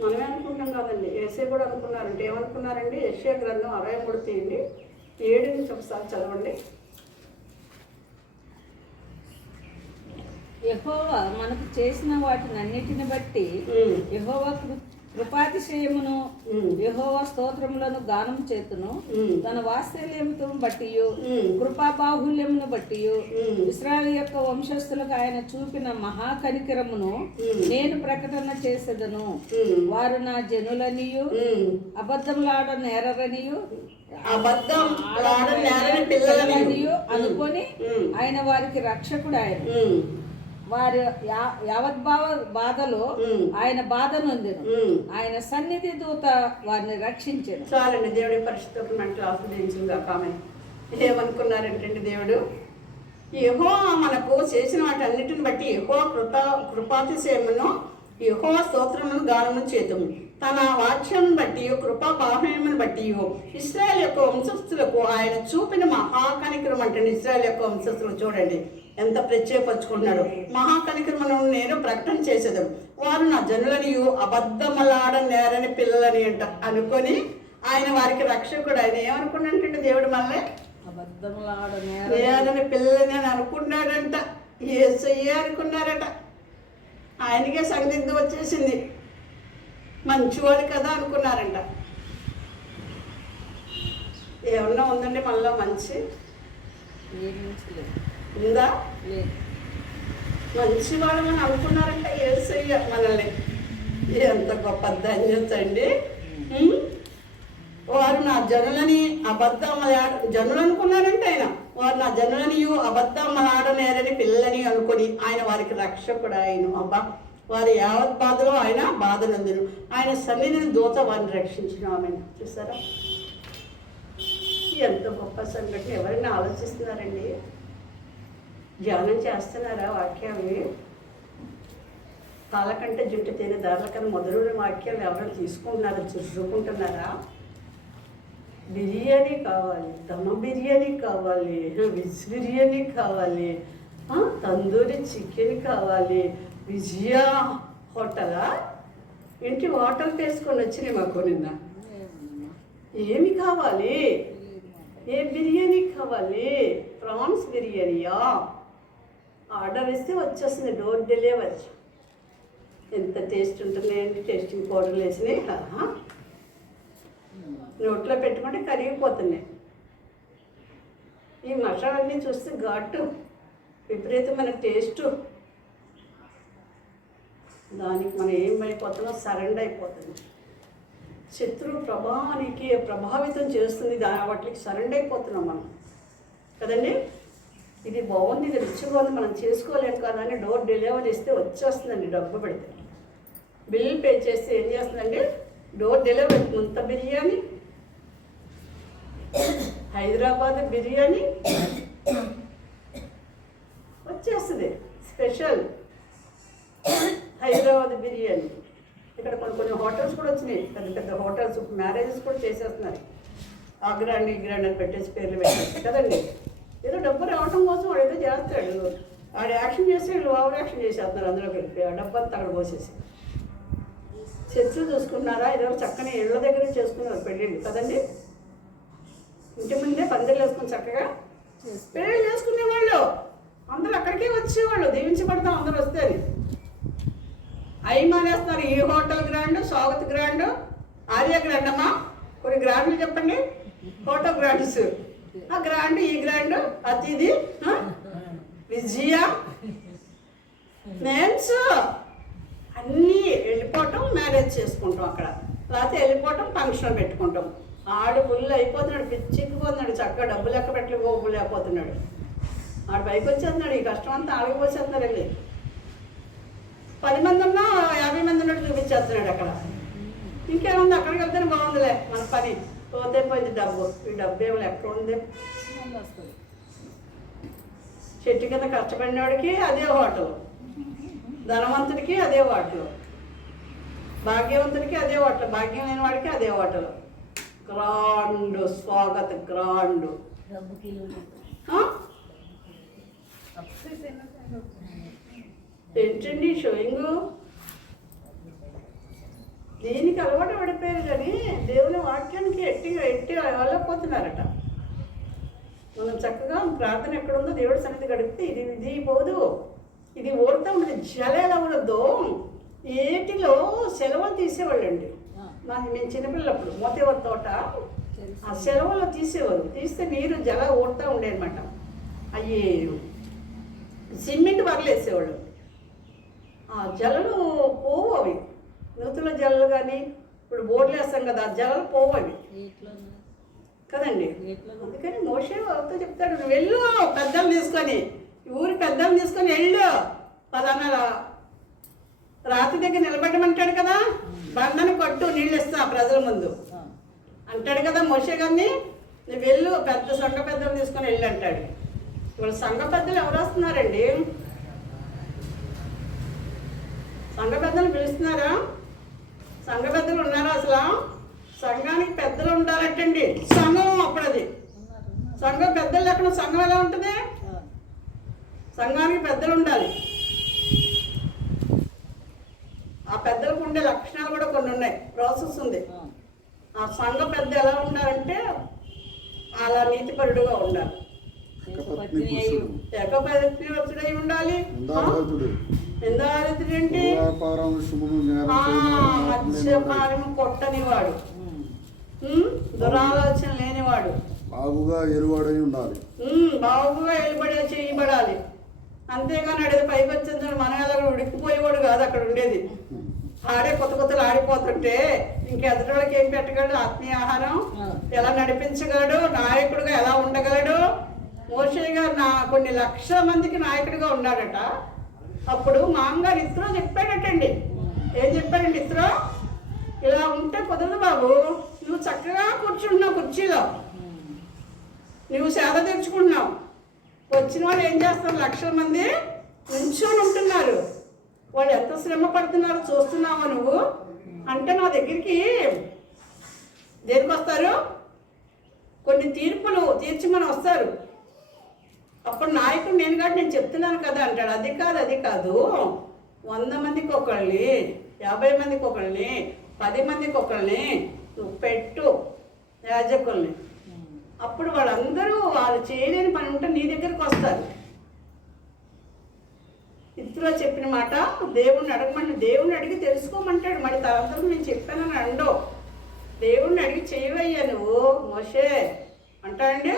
మనమే అనుకుంటాం కాదండి. యేసయ్య కూడా అనుకున్నారంటే ఏమనుకున్నారండి? యెషయా గ్రంథం 63 తీయండి, 7 నుంచి ఒకసారి చదవండి. యెహోవా మనకు చేసిన వాటిని అన్నిటిని బట్టి యెహోవా కృపాతిశయమును యెహోవా స్తోత్రములను గానం చేతును. తన వాత్సల్యమును బట్టి కృపా బాహుల్యమును బట్టి ఇశ్రాయేలు యొక్క వంశస్థులకు ఆయన చూపిన మహాకనికరమును నేను ప్రకటన చేసేదను. వారు నా జనులనియు అబద్ధములాడ నేరరనియు పిల్లలనియు అనుకొని ఆయన వారికి రక్షకుడు. ఆయన వారి బాధలో ఆయన బాధ నొందెను. ఆయన సన్నిధి దూత వారిని రక్షించారు. చాలండి. దేవుడి పరిశుద్ధతను మనకు ఆస్వాదించుగా. ఆమె ఏమనుకున్నారంటే దేవుడు యెహోవా మనకు చేసిన వాటి అన్నిటిని బట్టి యెహోవా కృపాతిశయమును యెహోవా స్తోత్రమును గానము చేతుము. తన వాక్యం బట్టి కృపా బాహ్యమును బట్టి ఇశ్రాయేలు యొక్క వంశస్థులకు ఆయన చూపిన మహాకనికరం అంటే ఇశ్రాయేలు యొక్క వంశస్థులు చూడండి ఎంత ప్రత్యేకపరుచుకుంటున్నాడు. మహాకనికరమును నేను ప్రకటన చేసేదాం. వారు నా జనులనియు అబద్ధములాడ నేరని పిల్లలని అంట అనుకొని ఆయన వారికి రక్షకుడు. ఆయన ఏమనుకున్నాడంటే దేవుడు మళ్ళీ అబద్ధములాడ నేరని పిల్లని అని అనుకున్నాడంట. యేసయ్య అనుకున్నారట. ఆయనకే సందిగ్ధం వచ్చేసింది. మంచివాడు కదా అనుకున్నారంట. ఏమన్నా ఉందండి మనలో మంచి? ఉందా? లేదు. మంచి వాళ్ళని అనుకున్నారంటే యేసయ్య మనల్ని. ఎంత గొప్ప ధన్యత అండి. వారు నా జనులని జనులు అనుకున్నారంటే ఆయన, వారు నా జనులని అబద్ధమలాడనేరని పిల్లని అనుకొని ఆయన వారికి రక్షకుడు ఆయన. అబ్బా, వారి యావత్ బాధలో ఆయన బాధ నందును, ఆయన సన్నిధిని దూత వారిని రక్షించిన ఆమె. చూసారా ఎంత గొప్ప సంఘటన. ఎవరైనా ఆలోచిస్తున్నారండి? ధ్యానం చేస్తున్నారా వాక్యాన్ని? కాళ్ళకంటే జుట్టు తేనె దారుల కన్నా మొదలైన వాక్యాలు ఎవరైనా తీసుకుంటున్నారా, చూసుకుంటున్నారా? బిర్యానీ కావాలి, దమ్ బిర్యానీ కావాలి, వెజ్ బిర్యానీ కావాలి, తందూరి చికెన్ కావాలి, విజయ హోటలా ఏంటి హోటల్ తీసుకొని వచ్చినాయి మాకు నిన్న. ఏమి కావాలి? ఏ బిర్యానీ కావాలి? ప్రాన్స్ బిర్యానీయా? ఆర్డర్ ఇస్తే వచ్చేస్తుంది, డోర్ డెలివరీ. ఎంత టేస్ట్ ఉంటున్నాయండి, టేస్టింగ్ పౌడర్లు వేసినాయి. నోట్లో పెట్టుకుంటే కరిగిపోతున్నాయి. ఈ మసాలాన్ని చూస్తే ఘాటు, విపరీతమైన టేస్టు. దానికి మనం ఏం అయిపోతున్నాం, సరెండర్ అయిపోతుంది. శత్రువు ప్రభావితం చేస్తుంది, వాటికి సరెండర్ అయిపోతున్నాం మనం కదండి. ఇది బాగుంది, ఇది రుచిగా ఉంది, మనం చేసుకోలేం కదా అని డోర్ డెలివరీ ఇస్తే వచ్చేస్తుందండి. డబ్బు పెడితే బిల్ పే చేస్తే ఏం చేస్తుందండి, డోర్ డెలివరీ. ముంత బిర్యానీ, హైదరాబాద్ బిర్యానీ వచ్చేస్తుంది. స్పెషల్ హైదరాబాద్ బిర్యానీ. ఇక్కడ కొన్ని హోటల్స్ కూడా వచ్చినాయి, పెద్ద పెద్ద హోటల్స్. మ్యారేజెస్ కూడా చేసేస్తున్నారు. ఆ గ్రాండ్ ఈ గ్రాండ్ అని పెట్టేసి పేర్లు పెట్టేసి కదండి. ఏదో డబ్బు రావటం కోసం వాడు ఏదో చేస్తాడు, వాడు యాక్షన్ చేస్తే వీళ్ళు ఓవర్ యాక్షన్ చేసేస్తున్నారు. అందులోకి వెళ్ళిపోయి ఆ డబ్బంతా తగడ పోసేసి. చర్చలు చూసుకున్నారా? ఏదో చక్కని ఇళ్ళ దగ్గర చేసుకున్నారు పెళ్ళిళ్ళు కదండి. ఇంటి ముందే పందిళ్ళు వేసుకుని చక్కగా పెళ్ళి చేసుకునేవాళ్ళు. అందరూ అక్కడికే వచ్చేవాళ్ళు, దీవించబడతాం అందరూ వస్తే. అవి మానేస్తున్నారు. ఈ hotel grand, Swagat grand, Arya grand. అమ్మా కొన్ని గ్రాండ్లు చెప్పండి. హోటల్ గ్రాండ్స్, ఆ గ్రాండ్, ఈ గ్రాండ్, అతిథి, విజయ, మెన్స్ అన్నీ వెళ్ళిపోవటం, మ్యారేజ్ చేసుకుంటాం అక్కడ. లేకపోతే వెళ్ళిపోవటం, ఫంక్షన్ పెట్టుకుంటాం. ఆడు ఫుల్ అయిపోతున్నాడు, పిచ్చిక్కిపోతున్నాడు, చక్కగా డబ్బు లెక్క పెట్టలేకపోతున్నాడు. ఆడు పైకి వచ్చేస్తున్నాడు. ఈ కష్టం అంతా ఆగిపోసేస్తున్నారు. వెళ్ళి 10 మంది ఉన్నా 50 మంది ఉన్నట్టు చూపించేస్తున్నాడు అక్కడ. ఇంకేముంది, అక్కడికి వెళ్తేనే బాగుందిలే మన పని. పోతే పోయింది డబ్బు. ఈ డబ్బు ఏమో ఎక్కడ ఉంది? చెట్టు కింద కష్టపడినవాడికి అదే హోటల్, ధనవంతుడికి అదే హోటల్, భాగ్యవంతుడికి అదే హోటల్, భాగ్యం లేని వాడికి అదే హోటల్. Grand Swagat grand. ఏంటండి షోయింగ్? దీనికి అలవాటు పడిపోయారు కానీ దేవుని వాక్యానికి ఎట్టి వెళ్ళకపోతున్నారట. మనం చక్కగా ప్రార్థన ఎక్కడుందో దేవుడి సన్నిధి గడిపితే ఇది పోదు, ఇది ఓడుతూ ఉంటుంది. జల ఎలా ఉండద్దు, ఏటిలో సెలవులు తీసేవాళ్ళండి. మేము చిన్నపిల్లప్పుడు మోతేవారి తోట ఆ సెలవులో తీసేవారు. తీస్తే నీరు జల ఓడుతూ ఉండే అనమాట. అవి సిమెంట్ వరలేసేవాళ్ళు. ఆ జలలు పోవు, అవి నూతుల జలలు కానీ ఇప్పుడు బోర్లు వేస్తాం కదా, ఆ జలలు పోవు అవి కదండి. అందుకని మోషే వాళ్ళతో చెప్తాడు, నువ్వు వెళ్ళు పెద్దలు తీసుకొని, ఊరి పెద్దలు తీసుకొని వెళ్ళు, పలానా రాత్రి దగ్గర నిలబెట్టమంటాడు కదా, బండని కొట్టు, నీళ్ళు ఇస్తా ప్రజల ముందు అంటాడు కదా మోషే గారిని. నువ్వు వెళ్ళు సంఘ పెద్దలు తీసుకొని వెళ్ళు అంటాడు. ఇప్పుడు సంఘ పెద్దలు ఎవరు వస్తున్నారండి? సంఘ పెద్దలు పిలుస్తున్నారా? సంఘ పెద్దలు ఉన్నారా అసలు? సంఘానికి పెద్దలు ఉండాలంటండి. సంఘం అప్పుడు అది సంఘం పెద్దలు ఎక్కడ, సంఘం ఎలా ఉంటుంది? సంఘానికి పెద్దలు ఉండాలి. ఆ పెద్దలకు ఉండే లక్షణాలు కూడా కొన్ని ఉన్నాయి, ప్రాసెస్ ఉంది. ఆ సంఘ పెద్ద ఎలా ఉండాలంటే అలా నీతిపరుడుగా ఉండాలి, ఏకపత్నివృత్తుడై ఉండాలి. నిందారితుడు ఏంటి? మత్స్యపానము కొట్టనివాడు, దురాలోచన లేనివాడు, బాగుగా ఏలుబడి ఉండాలి. బాగుగా చేయబడాలి. అంతేగాని అడిగి పైకి వచ్చింది మనం ఎలా ఉడికిపోయేవాడు కాదు అక్కడ ఉండేది. ఆడే కొత్తలు ఆడిపోతుంటే ఇంకెదరోళ్ళకి ఏం పెట్టగలడు? ఆత్మీయ ఆహారం ఎలా నడిపించగలడు? నాయకుడిగా ఎలా ఉండగలడు? మోషే గారు కొన్ని లక్షల మందికి నాయకుడిగా ఉన్నాడట. అప్పుడు మామగారు ఇస్రో చెప్పాడటండి. ఏం చెప్పాడండి ఇస్రో? ఇలా ఉంటే కుదరదు బాబు, నువ్వు చక్కగా కూర్చుంటున్నావు కుర్చీలో, నువ్వు సేద తెచ్చుకుంటున్నావు. వచ్చిన వాళ్ళు ఏం చేస్తారు? లక్షల మంది నుంచొని ఉంటున్నారు. వాళ్ళు ఎంత శ్రమ పడుతున్నారో చూస్తున్నావా నువ్వు? అంటే నా దగ్గరికి దేనికి వస్తారు? కొన్ని తీర్పులు తీర్చమని వస్తారు. అప్పుడు నాయకుడు నేను కాదు, నేను చెప్తున్నాను కదా అంటాడు. అది కాదు 100 మందికి ఒకళ్ళని, 50 మందికి ఒకళ్ళని, 10 మందికి ఒకళ్ళని నువ్వు పెట్టు యాజకుల్ని. అప్పుడు వాళ్ళందరూ వాళ్ళు చేయలేని పని ఉంటే నీ దగ్గరికి వస్తారు. ఇతరులో చెప్పిన మాట దేవుణ్ణి అడగమంటే, దేవుణ్ణి అడిగి తెలుసుకోమంటాడు. మరి తర్వాత నేను చెప్పానని అండో, దేవుణ్ణి అడిగి చేయవయ్యా నువ్వు మోషే అంటాడండి.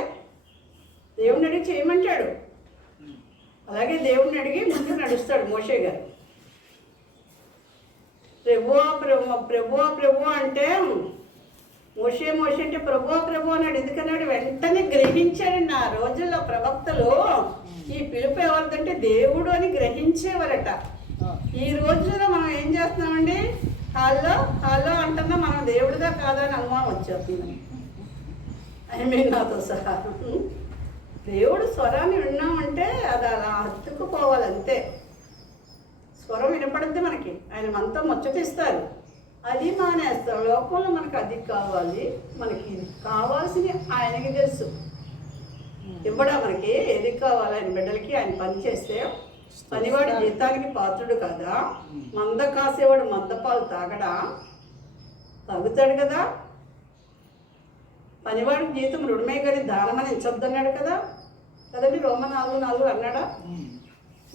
దేవుణ్ణి అడిగి చేయమంటాడు. అలాగే దేవుణ్ణి అడిగి ముందు నడుస్తాడు మోషే గారు. ప్రభువా అంటే మోషే అంటే ప్రభు అన్నాడు. ఎందుకన్నాడు? వెంటనే గ్రహించాడండి. ఆ రోజుల్లో ప్రవక్తలు ఈ పిలుపు ఎవరిదంటే దేవుడు అని గ్రహించేవారట. ఈ రోజుల్లో మనం ఏం చేస్తున్నామండి? హలో అంటున్నా మనం దేవుడిదా కాదా అని అనుమానం వచ్చేస్తుంది. నాతో సహా దేవుడు స్వరాన్ని విన్నామంటే అది అలా హత్తుకుపోవాలంతే. స్వరం వినపడుద్ది మనకి, ఆయన మనతో ముచ్చటిస్తారు. అది మానేస్తాం. లోకంలో మనకు అది కావాలి, మనకి కావాల్సింది ఆయనకి తెలుసు. ఇవ్వడా మనకి ఏది కావాలి? ఆయన బిడ్డలకి ఆయన పని చేస్తే పనివాడి జీతానికి పాత్రుడు కదా. మంద కాసేవాడు మందపాలు తాగుతాడు కదా. పనివాడికి జీతం రుణమే కానీ దానమని ఎంచొద్దన్నాడు కదండి. రోమన్ 4:4 అన్నాడా?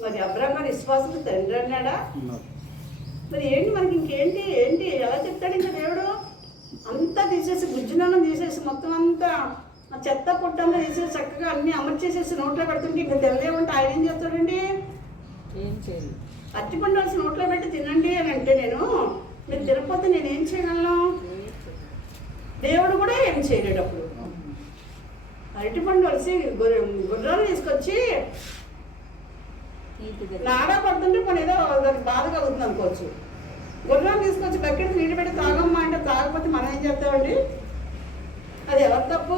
మరి అబ్రాహాము గారి విశ్వాసం తండ్రి అన్నాడా? మరి ఏంటి మనకి ఇంకేంటి ఎలా చెప్తాడు ఇంకా దేవుడు? అంతా తీసేసి, గుజ్జునన్నం తీసేసి, మొత్తం అంతా చెత్త పుట్టంతా తీసేసి చక్కగా అన్ని అమర్చేసేసి నోట్లో పెడుతుంటే ఇంకా తెల్లేమంటే ఆయన ఏం చేస్తాడండి? అరటిపండు వచ్చి నోట్లో పెట్టి తినండి అని అంటే మీరు తినకపోతే నేనేం చేయగలను? దేవుడు కూడా ఏం చేయలేడు. అప్పుడు అరటిపండు వచ్చి గుర్రాలు తీసుకొచ్చి నాడా పడుతుంటే మన ఏదో దానికి బాధ కలుగుతుంది అనుకోవచ్చు. గుర్రాలు తీసుకొచ్చి బకెట్ నీళ్ళు పెట్టి తాగమ్మా అంటే తాగకపోతే మనం ఏం చేస్తామండి? అది ఎవరు తప్పు?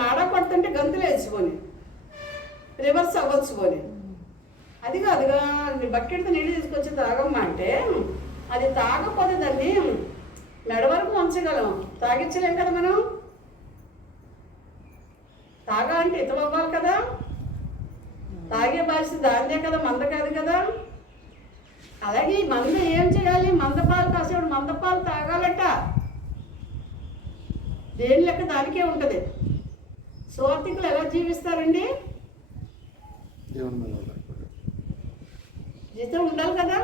నాడా పడుతుంటే గంతులు వేసుకొని రివర్స్ అవ్వచ్చుకొని, అది కాదుగా బకెట్తో నీళ్ళు తీసుకొచ్చి తాగమ్మా అంటే అది తాగకపోతే దాన్ని మెడ వరకు ఉంచగలం, తాగించలేం కదా మనం. తాగా అంటే ఇతమవ్వాలి కదా, తాగే బాధ్యత దాన్నే కదా, మంద కాదు కదా. అలాగే మంద ఏం చేయాలి? మందపాలు కాసేవాడు మందపాలు తాగాలట. దేని లెక్క దానికే ఉంటుంది. సువార్థికులు ఎలా జీవిస్తారండి? జీతం ఉండాలి కదా.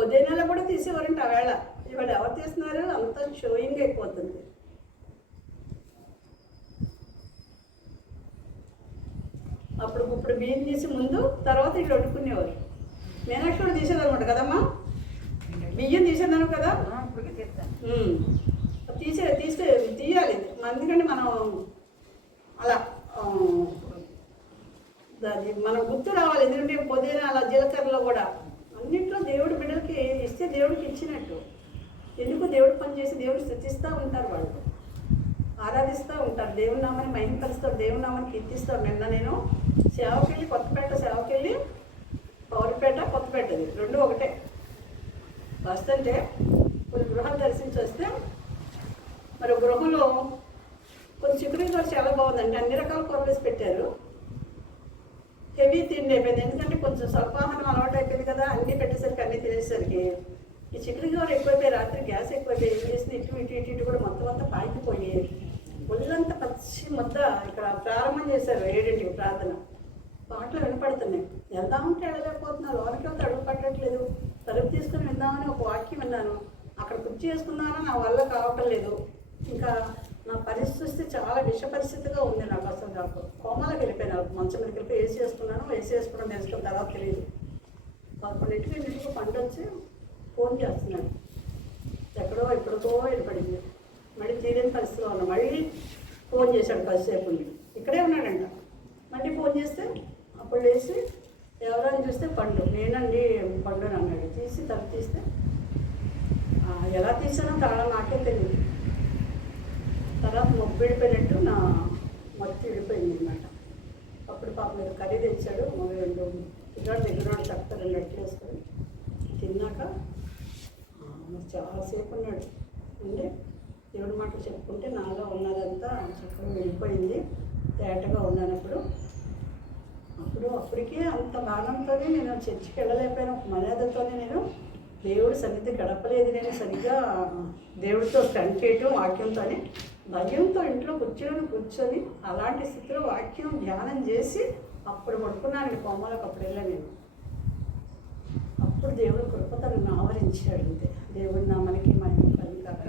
ఉదయం కూడా తీసేవారంట. ఆవేళ ఇవాళ ఎవరు తీస్తున్నారు? అంత షోయింగ్ అయిపోతుంది. ఇప్పుడు బియ్యం తీసి ముందు తర్వాత ఇట్లా వండుకునేవారు. మీనాక్షి తీసేదనమాట కదమ్మా, బియ్యం తీసేదాను కదా. తీయాలి ఎందుకంటే మనం అలా దాన్ని మనం గుర్తు రావాలి. ఎందుకంటే పొద్దున అలా జీలకర్రలో కూడా అన్నింటిలో దేవుడు బిడ్డలకి ఇస్తే దేవుడికి ఇచ్చినట్టు. ఎందుకు దేవుడు పని చేసి దేవుడు స్తుతిస్తూ ఉంటారు, వాళ్ళు ఆరాధిస్తూ ఉంటారు, దేవుని నామాన్ని మహిమపరుస్తారు, దేవుని నామాన్ని కీర్తిస్తారు. నిన్న నేను సేవకెళ్ళి సేవకెళ్ళి పౌరిపేట కొత్తపేటది 2 ఒకటే వస్తుంటే కొన్ని గృహాలు దర్శించి వస్తే మరి గృహంలో కొన్ని చికెన్ కూర చాలా బాగుందండి. అన్ని రకాల కూరలు వేసి పెట్టారు. హెవీ తిండి అయిపోయింది. ఎందుకంటే కొంచెం స్వల్పాహారం అలవాటు అయిపోయింది కదా. అన్నీ పెట్టేసరికి అన్నీ తినేసరికి ఈ చికెన్ కూర ఎక్కువైపోయి రాత్రి గ్యాస్ ఎక్కువైపోయి ఏం చేసింది ఇటు కూడా మొత్తం అంతా పాకిపోయి ఒళ్ళంతా పచ్చి ముద్ద. ఇక్కడ ప్రారంభం చేశారు 7ంటికి ప్రార్థన. పాటలు వినపడుతున్నాయి. వెళ్దామంటే వెళ్ళలేకపోతున్నారు. లోనికి వెళ్తే అడుగు పట్టట్లేదు. తలుపు తీసుకుని విందామని ఒక వాక్యం విన్నాను. అక్కడ కుర్చీ వేసుకుందామని నా వల్ల కావటం లేదు. ఇంకా నా పరిస్థితి చాలా విష పరిస్థితిగా ఉంది. నాకు అసలు నాకు కోమాలకు వెళ్ళిపోయినా, మంచం మీదకి వెళ్ళిపోయి ఏసీ వేసుకున్నాను తెలుసుకున్న తర్వాత తెలియదు. 11కి పంట వచ్చి ఫోన్ చేస్తున్నాడు, ఎక్కడో ఎక్కడికో వెళ్ళిపడింది. మళ్ళీ తీరేని పరిస్థితిలో ఉన్నా. మళ్ళీ ఫోన్ చేశాడు, కొద్దిసేపు ఉండి ఇక్కడే ఉన్నాడంట. మళ్ళీ ఫోన్ చేస్తే అప్పుడు లేచి ఎవరైనా చూస్తే పండు, నేనండి పండు అని అన్నాడు. తీసి తలుపు తీస్తే ఎలా తీసానో తాళం నాకే తెలియదు. తర్వాత మొబ్బు విడిపోయినట్టు నా మత్తి విడిపోయింది అనమాట. అప్పుడు పాప మీద కర్రీ తెచ్చాడు. పిల్లడు దగ్గర చక్కగా 2 అట్లు వేసుకొని తిన్నాక చాలాసేపు ఉన్నాడు. అంటే దేవుడి మాటలు చెప్పుకుంటే నాలో ఉన్నదంతా చక్కగా వెళ్ళిపోయింది. తేటగా ఉన్నానప్పుడు అప్పటికే అంత బాణంతోనే నేను చర్చికి వెళ్ళలేకపోయాను. ఒక మర్యాదతోనే నేను దేవుడి సన్నిధి గడపలేదు. నేను సరిగ్గా దేవుడితో స్పెండ్ చేయటం వాక్యంతోనే భయంతో ఇంట్లో కూర్చొని అలాంటి స్థితిలో వాక్యం ధ్యానం చేసి అప్పుడు పడుకున్నాను. కోమలకు అప్పుడు వెళ్ళాను నేను. అప్పుడు దేవుడి కృప తనను ఆవరించాడు. అంతే. దేవుడి నామానికి మహిమ కలుగాక.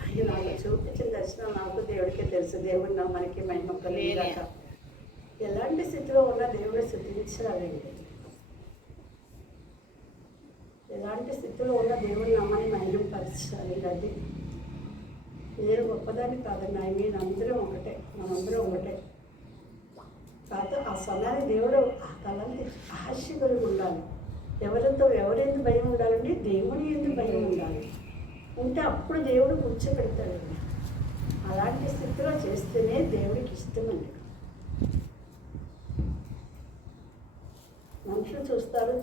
ఆయన నాకు చూపించిన దర్శనం నాకు దేవుడికే తెలుసు. దేవుడి నామానికి మహిమ కలుగాక. ఎలాంటి స్థితిలో ఉన్న దేవుడు స్థుతించాలండి. ఎలాంటి స్థితిలో ఉన్న దేవుడి నామాన్ని మహిమపరచాలి. అది నేను గొప్పదాన్ని కాదండి. ఆయన అందరం ఒకటే, మనందరం ఒకటే కాదు. ఆ సమయాన్ని దేవుడు ఆ తలని ఆశ కలిగి ఉండాలి. ఎవరెందుకు భయం ఉండాలండి? దేవుని ఎందుకు భయం ఉండాలి. ఉంటే అప్పుడు దేవుడు కూర్చోబెడతాడండి. అలాంటి స్థితిలో చేస్తేనే దేవుడికి ఇష్టమండి. మనుషులు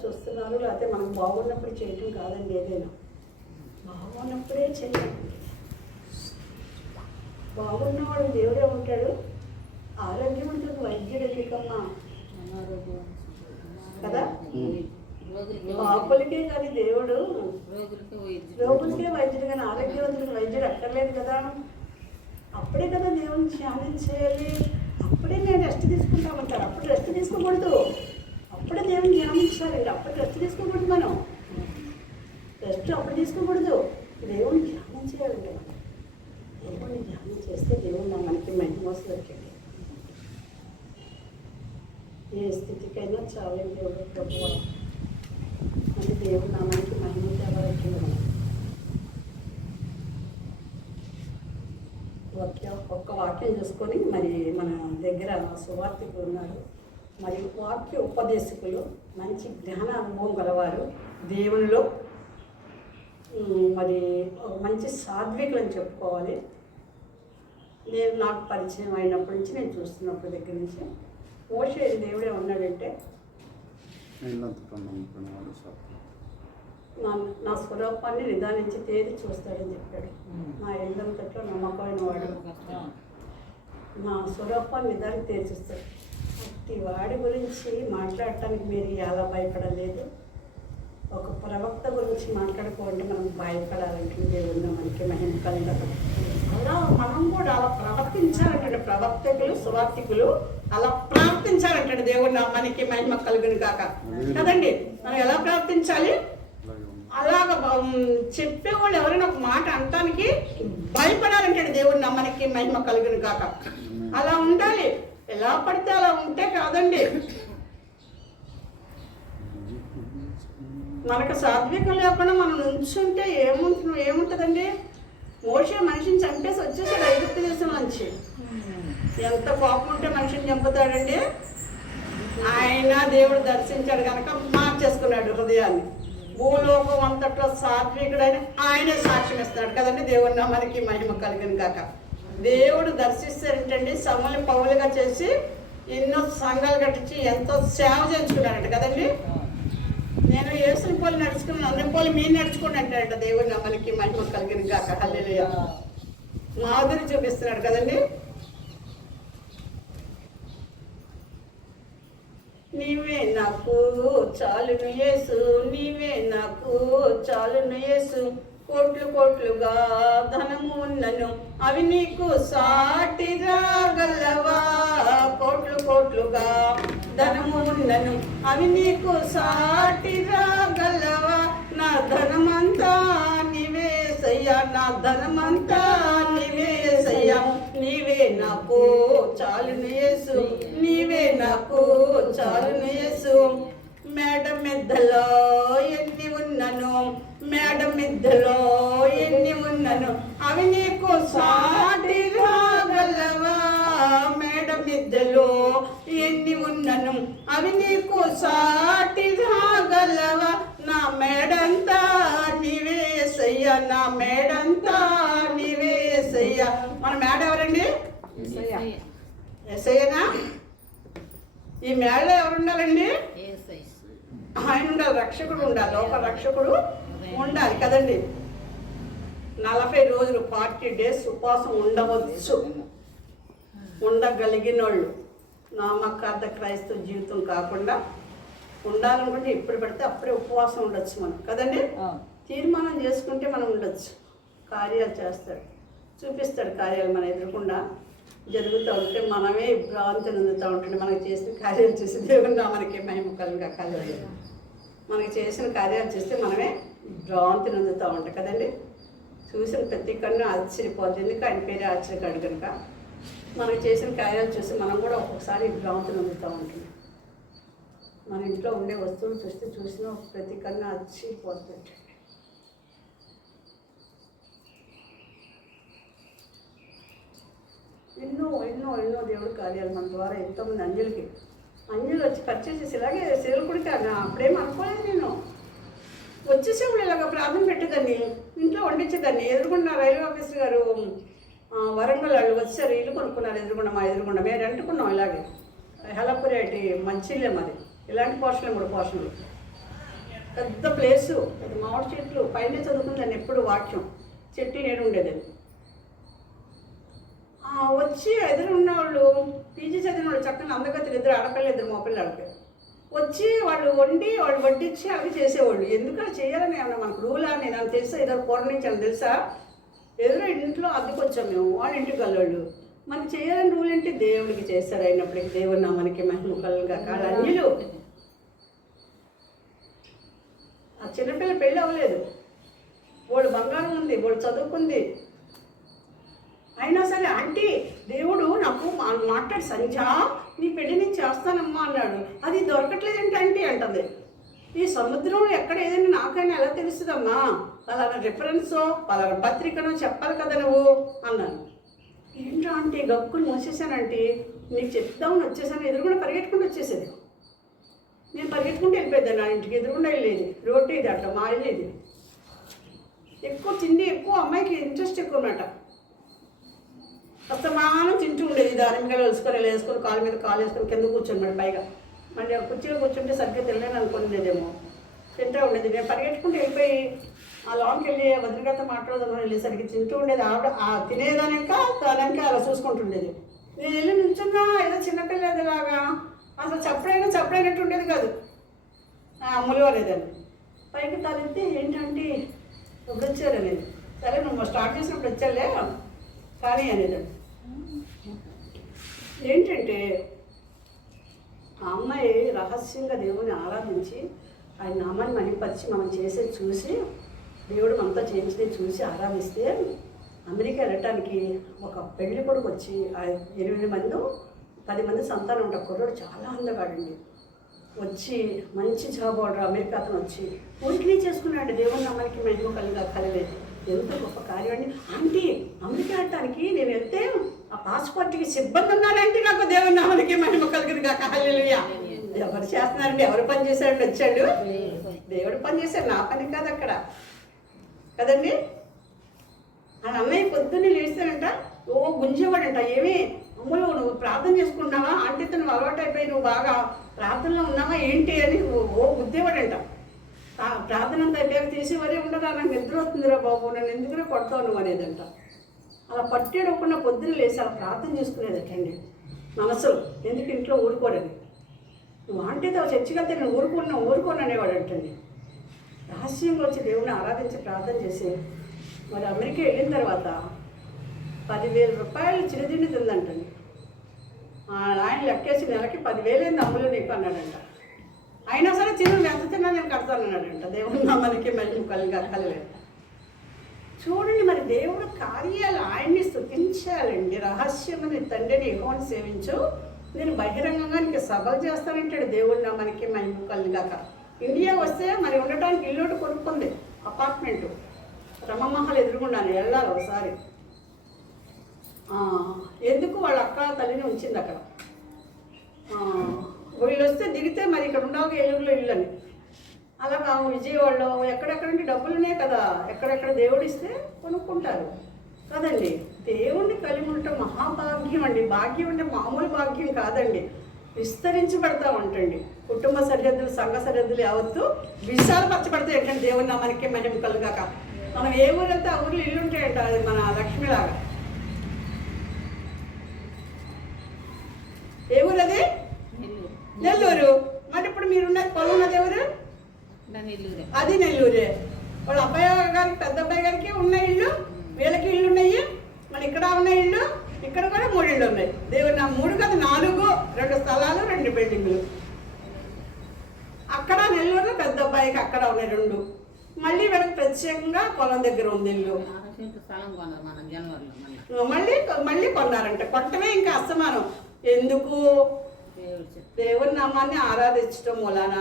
చూస్తున్నారు, లేకపోతే మనం బాగున్నప్పుడు చేయటం కాదండి. ఏదైనా బాగున్నప్పుడే చేయాలండి. బాగున్నవాడు దేవుడే ఉంటాడు. ఆరోగ్యవంతులకు వైద్యుడు ఎందుకమ్మా కదా? పాపులకే కానీ దేవుడు, రోగులకే వైద్యుడు కానీ ఆరోగ్యవంతులకు వైద్యుడు అక్కర్లేదు కదా. అప్పుడే కదా దేవుని ధ్యానం చేయాలి. అప్పుడే నేను రెస్ట్ తీసుకుంటామంటారు. అప్పుడు రెస్ట్ తీసుకోకూడదు. అప్పుడే దేవుని ధ్యానించాలండి. అప్పుడు రెస్ట్ తీసుకోకూడదు. మనం రెస్ట్ అప్పుడు తీసుకోకూడదు. దేవుని ధ్యానం చేయాలండి. దేవుని ధ్యానం చేస్తే దేవుడు మనకి మహిమ వస్తుంది. ఏ స్థితికైనా చాలా దేవుడు ప్రభువా అంటే దేవుడు నామానికి మహిమ తేవాలంటే ఒక్క వాక్యం చూసుకొని మరి మన దగ్గర సువార్తికులు ఉన్నారు. మరి వాక్య ఉపదేశకులు, మంచి జ్ఞాన అనుభవం గలవారు, దేవునిలో మరి మంచి సాత్వికులు అని చెప్పుకోవాలి. నేను నాకు పరిచయం అయినప్పటి నుంచి నేను చూస్తున్నప్పటి దగ్గర నుంచి మోషే దేవుడే ఉన్నాడంటే నా స్వరూపాన్ని నిదానించి తేదీ చూస్తాడని చెప్పాడు. నా ఎల్లంతట్లో నమ్మకమైన వాడు నా స్వరూపాన్ని నిదానికి తేదీ చూస్తాడు. అట్టి వాడి గురించి మాట్లాడటానికి మీరు ఎలా భయపడలేదు? ఒక ప్రవక్త గురించి మాట్లాడుకోవాలంటే మనం భయపడాలంటే దేవుడు మనకి మహిమ కలగదు. అలా మనం కూడా అలా ప్రవర్తించాలంటే ప్రవక్తకులు సువార్తికులు అలా ప్రార్థించాలంటే దేవుడు మనకి మహిమ కలుగును కాక కదండి. మనం ఎలా ప్రార్థించాలి? అలాగ చెప్పేవాళ్ళు ఎవరైనా ఒక మాట అనటానికి భయపడాలంటే దేవుడు మనకి మహిమ కలుగును కాక. అలా ఉండాలి. ఎలా పడితే అలా ఉంటే కాదండి. మనకు సాత్వికం లేకుండా మనం నుంచుంటే ఏముంటుందండి? మోషే మనిషిని చంపేసి వచ్చేసాడు ఐగుప్తు దేశం నుంచి. ఎంత కోపం ఉంటే మనిషిని చంపుతాడండి. ఆయన దేవుడు దర్శించాడు కనుక మార్చేసుకున్నాడు హృదయాన్ని. భూలోకం అంతట్లో సాత్వికుడని ఆయనే సాక్ష్యం ఇస్తున్నాడు కదండి. దేవుడు నామానికి మహిమ కలిగిన కాక. దేవుడు దర్శిస్తారంటండి సమూలు పౌలుగా చేసి ఎన్నో సంఘాలు కట్టించి ఎంతో సేవ చేయించుకున్నాడంట కదండి. నేను యేసుని పోలి నడుచుకున్నాను, అన్ని పోలి మీరు నడుచుకోండి అంటాడంట. దేవుడు నామానికి మహిమ కలిగిన కాక. హల్లెలూయా. మాదిరి చూపిస్తున్నాడు కదండి. నీవే నాకు చాలును యేసు, నీవే నాకు చాలును యేసు, కోట్లు కోట్లుగా ధనము ఉన్నను అవి నీకు సాటి రాగలవా. కోట్లు కోట్లుగా ధనము ఉన్నను అవి నీకు సాటి రాగలవా. నా ధనమంతా నీవే సయ్యా, నా ధనమంతా నీవే నాకు చాలును యేసు, నీవే నాకు చాలును యేసు. మేడ మిద్దలో ఎన్ని ఉన్నను, మేడ మిద్దలో ఎన్ని ఉన్నను, అవి నీకు సాటి రాగలవా. మేడ మిద్దలో ఎన్ని ఉన్నను, అవి నీకు సాటి రాగలవా. నా మేడంతా నీవే యేసయ్యా, నా మేడంతా నీవే యేసయ్యా. మన మేడ ఎవరండి? యేసయ్యనా? ఈ మేడలో ఎవరు ఉండాలండి? ఆయన ఉండాలి, రక్షకుడు ఉండాలి, లోక రక్షకుడు ఉండాలి కదండి. 40 రోజులు 40 days ఉపవాసం ఉండవచ్చు. ఉండగలిగిన వాళ్ళు నామకార్థ క్రైస్తవ జీవితం కాకుండా ఉండాలనుకుంటే ఎప్పుడు పడితే అప్పుడే ఉపవాసం ఉండొచ్చు మనం కదండి. తీర్మానం చేసుకుంటే మనం ఉండొచ్చు. కార్యాలు చేస్తాడు, చూపిస్తాడు కార్యాలు మన ఎదురకుండా జరుగుతూ ఉంటే మనమే భ్రాంతి నొందుతూ ఉంటుంది. మనకి చేసిన కార్యాలు చూసి దేవుడు మనకి మహిమకరంగా కలగదు. మనకి చేసిన కార్యాలు చూస్తే మనమే భ్రాంతి నొందుతూ ఉంటాం కదండి. చూసిన ప్రతి కన్ను ఆశ్చర్యపోతుంది, ఎందుకు ఆయన పేరే ఆశ్చర్యకాడు కనుక. మనకి చేసిన కార్యాలు చూసి మనం కూడా ఒక్కొక్కసారి భ్రాంతి నొందుతూ ఉంటుంది. మన ఇంట్లో ఉండే వస్తువులు చూసిన ప్రతి కన్ను ఆశ్చర్యపోతుంది. ఎన్నో ఎన్నో ఎన్నో దేవుడి కార్యాలు మన ద్వారా ఎంతోమంది అంజులు వచ్చి పర్చేసేసి ఇలాగే సేవకుడికి అప్పుడేం అనుకోలేదు. నేను వచ్చేసేవాళ్ళు ఇలాగ ప్రార్థన పెట్టేదాన్ని, ఇంట్లో వండించేదాన్ని. ఎదురుకుండా రైల్వే ఆఫీసర్ గారు వరంగల్ వాళ్ళు వచ్చారు, ఇల్లు కొనుక్కున్నారు ఎదురుకుండా, మా ఎదురుకుండా. మేము రెంటుకున్నాం ఇలాగే హెలపురి అటు మంచిలే మాది. ఇలాంటి పోర్షన్లు 3 పోర్షన్లు, పెద్ద ప్లేసు, పెద్ద మామిడి చెట్లు, పైన చదువుకుంటాను ఎప్పుడు వాక్యం, చెట్టు నేను ఉండేది. వచ్చి ఎదురున్న వాళ్ళు పీజీ చదివిన వాళ్ళు చక్కగా అందగతులు, 2 ఆడపిల్లలు 2 మగపిల్లలకి వచ్చి వాళ్ళు వడ్డించి అవి చేసేవాళ్ళు. ఎందుకని చేయాలని ఏమన్నా మనకు రూలా? నేను అని తెలుసా? ఏదో పూర్ణించాను తెలుసా? ఎదురు ఇంట్లో అద్దెకొచ్చాం మేము, వాళ్ళ ఇంటికి వెళ్ళాళ్ళు. మనకి చేయాలని రూల్ ఏంటి? దేవుడికి చేస్తారు అయినప్పటికీ దేవుడు మనకి మహిమకలుగా కాదు. అన్యులు ఆ చిన్నపిల్ల పెళ్ళి అవ్వలేదు, వాడు బంగారం ఉంది, వాడు చదువుకుంది. అయినా సరే ఆంటీ దేవుడు నాకు మాట్లాడి సంధ్య నీ పెళ్లి నేను చేస్తానమ్మా అన్నాడు. అది దొరకట్లేదంటే ఆంటీ అంటుంది. ఈ సముద్రంలో ఎక్కడ ఏదైనా నాకైనా ఎలా తెలుస్తుందమ్మా? పలానా రిఫరెన్సో పలానా పత్రికనో చెప్పాలి కదా నువ్వు అన్నాను. ఏంటో ఆంటీ గక్కులు మూసేసానంటే నీకు చెప్తామని వచ్చేసాను. ఎదురుకుండా పరిగెట్టుకుంటూ వచ్చేసేది. నేను పరిగెట్టుకుంటూ వెళ్ళిపోయాను నా ఇంటికి. ఎదురుకుండా వెళ్ళేది, రోడ్డు ఇది అట్లా మా వెళ్ళేది. ఎక్కువ తిండి ఎక్కువ, అమ్మాయికి ఇంట్రెస్ట్ ఎక్కువ అన్నమాట. అస్తమానం తింటూ ఉండేది. దానిమ్మకాయలు వేసుకొని కాలు మీద కాలు వేసుకొని కింద కూర్చొని పైగా మళ్ళీ కుర్చీలో కూర్చుంటే సరిగ్గా తినలేను అనుకునేదేమో. తింటూ ఉండేది. నేను పరిగెట్టుకుంటూ వెళ్ళిపోయి ఆ లాంగ్కి వెళ్ళి వదిలిగారితో మాట్లాడదామని వెళ్ళేసరికి తింటూ ఉండేది. ఆవిడ తినేదానిక దానికి అలా చూసుకుంటుండేది. నేను వెళ్ళి నిల్చున్నా ఏదో చిన్నపిల్లదిలాగా, అసలు చప్పుడైనట్టు ఉండేది కాదు. అమ్ములు అనేదాన్ని. పైకి తలెత్తి ఏంటంటే ఎప్పుడు వచ్చారు అనేది. సరే నువ్వు స్టార్ట్ చేసినప్పుడు వచ్చాలే కానీ అనేదాన్ని. ఏంటంటే ఆ అమ్మాయి రహస్యంగా దేవుని ఆరాధించి ఆయన నామాన్ని మహిమపరిచి మనం చేసేది చూసి, దేవుడు మనతో చేయించేది చూసి ఆరాధిస్తే అమెరికా వెళ్ళటానికి ఒక పెళ్లి కొడుకు వచ్చి 8 మంది 10 మంది సంతానం ఉంటారు. కుర్రోడు చాలా అందగాడండి. వచ్చి మంచి జాబ్ ఆర్డర్ అమెరికా అతను వచ్చి ఊరికి చేసుకున్నాడు. దేవుని నామానికి మహిమ కలలేదు. ఎంత గొప్ప కార్యం అండి. ఆంటీ అమెరికా వెళ్ళటానికి నేను వెళ్తే ఆ పాస్పోర్ట్కి సిబ్బంది ఉన్నాడంటే నాకు దేవుని నామానికి మహిమ కలుగుతుందిగా. హల్లెలూయా. ఎవరు చేస్తున్నారండి? ఎవరు పని చేశారండి? వచ్చాడు దేవుడు పని చేశాడు, నా పని కాదు అక్కడ కదండి. ఆ అన్నయ్య పొద్దున్నే లేస్తానంట గుంజేవాడంట. ఏమి అమ్ములు నువ్వు ప్రార్థన చేసుకుంటున్నావా? ఆంటీతో నువ్వు అలవాటు అయిపోయి నువ్వు బాగా ప్రార్థనలో ఉన్నావా ఏంటి అని గుద్దేవాడంట. ప్రార్థన అంతా అయిపోయాక తీసేవరే ఉండదా, నాకు నిద్ర వస్తుందిరా బాబు, నన్ను ఎందుకునే కొడతావు నువ్వు అనేదంట. అలా పట్టేడకుండా పొద్దున్న లేసి అలా ప్రార్థన చేసుకునేదటండి మనసులో. ఎందుకు ఇంట్లో ఊరుకోడని. నువ్వు ఆంటీతో చర్చికి వెళ్తే నేను ఊరుకోను అనేవాడు అంటండి. రహస్యంగా వచ్చి దేవుని ఆరాధించి ప్రార్థన చేసి మరి అమెరికా వెళ్ళిన తర్వాత 10,000 రూపాయలు చిరుతిండి తిందంటండి. ఆయన లెక్కేసి నెలకి 10,000 అమ్ములు నీకు అన్నాడంట. అయినా సరే చిరు ఎంత తిన్నా నేను కడతాను అన్నాడంట. దేవుని నామానికి మహిమ కలగలేదు. చూడండి, మరి దేవుడు కార్యాలు ఆయన్ని స్తుతించాలండి. రహస్యమని తండ్రిని యెహోవాను సేవించు, నేను బహిరంగంగా నీకు సభలు చేస్తానంటాడు దేవుడు. నా మనకి మహిమ కలుగాక. ఇండియా వస్తే మరి ఉండటానికి ఇల్లు కొనుక్కుంది, అపార్ట్మెంటు రమమహల్ ఎదురుగుండాను, వెళ్ళాలి ఒకసారి. ఎందుకు వాళ్ళ అక్క తల్లిని ఉంచింది అక్కడ. వీళ్ళు వస్తే దిగితే మరి ఇక్కడ ఉండాలి ఏలూరులో ఇల్లు అని. అలాగా విజయవాడలో ఎక్కడెక్కడంటే డబ్బులునే కదా, ఎక్కడెక్కడ దేవుడు ఇస్తే కొనుక్కుంటారు కదండి. దేవుణ్ణి కలిగి ఉండటం మహాభాగ్యం అండి. భాగ్యం అంటే మామూలు భాగ్యం కాదండి, విస్తరించబడతా ఉంటుంది. కుటుంబ సరిహద్దులు, సంఘ సరిహద్దులు యావత్తు విశాలపరచబడతాయి ఏంటంటే దేవుని నామానికి మహిమ కలుగాక. మనం ఏ ఊరు వెళ్తే ఆ ఊర్లో ఇల్లు ఉంటాయంట, అది మన లక్ష్మిలాగా. ఏ ఊరు అది? నెల్లూరు. మరి ఇప్పుడు మీరున్న పొలం ఉన్నది ఎవరు? అది నెల్లూరే. వాళ్ళ అబ్బాయి గారికి, పెద్ద అబ్బాయి గారికి ఉన్న ఇల్లు, వీళ్ళకి ఇల్లు ఉన్నాయి. మరి ఇక్కడ ఉన్న ఇల్లు, ఇక్కడ కూడా 3 ఇళ్ళు ఉన్నాయి. దేవుడు నా 3 కాదు 4, 2 స్థలాలు 2 బిల్డింగులు. అక్కడ నెల్లూరులో పెద్ద అబ్బాయికి అక్కడ ఉన్నాయి 2. మళ్ళీ వీళ్ళకి ప్రత్యేకంగా పొలం దగ్గర ఉంది ఇల్లు. మళ్ళీ కొన్నారంట. కొట్టమే ఇంకా అస్తమానం. ఎందుకు? దేవుని నామాన్ని ఆరాధించడం మూలాన,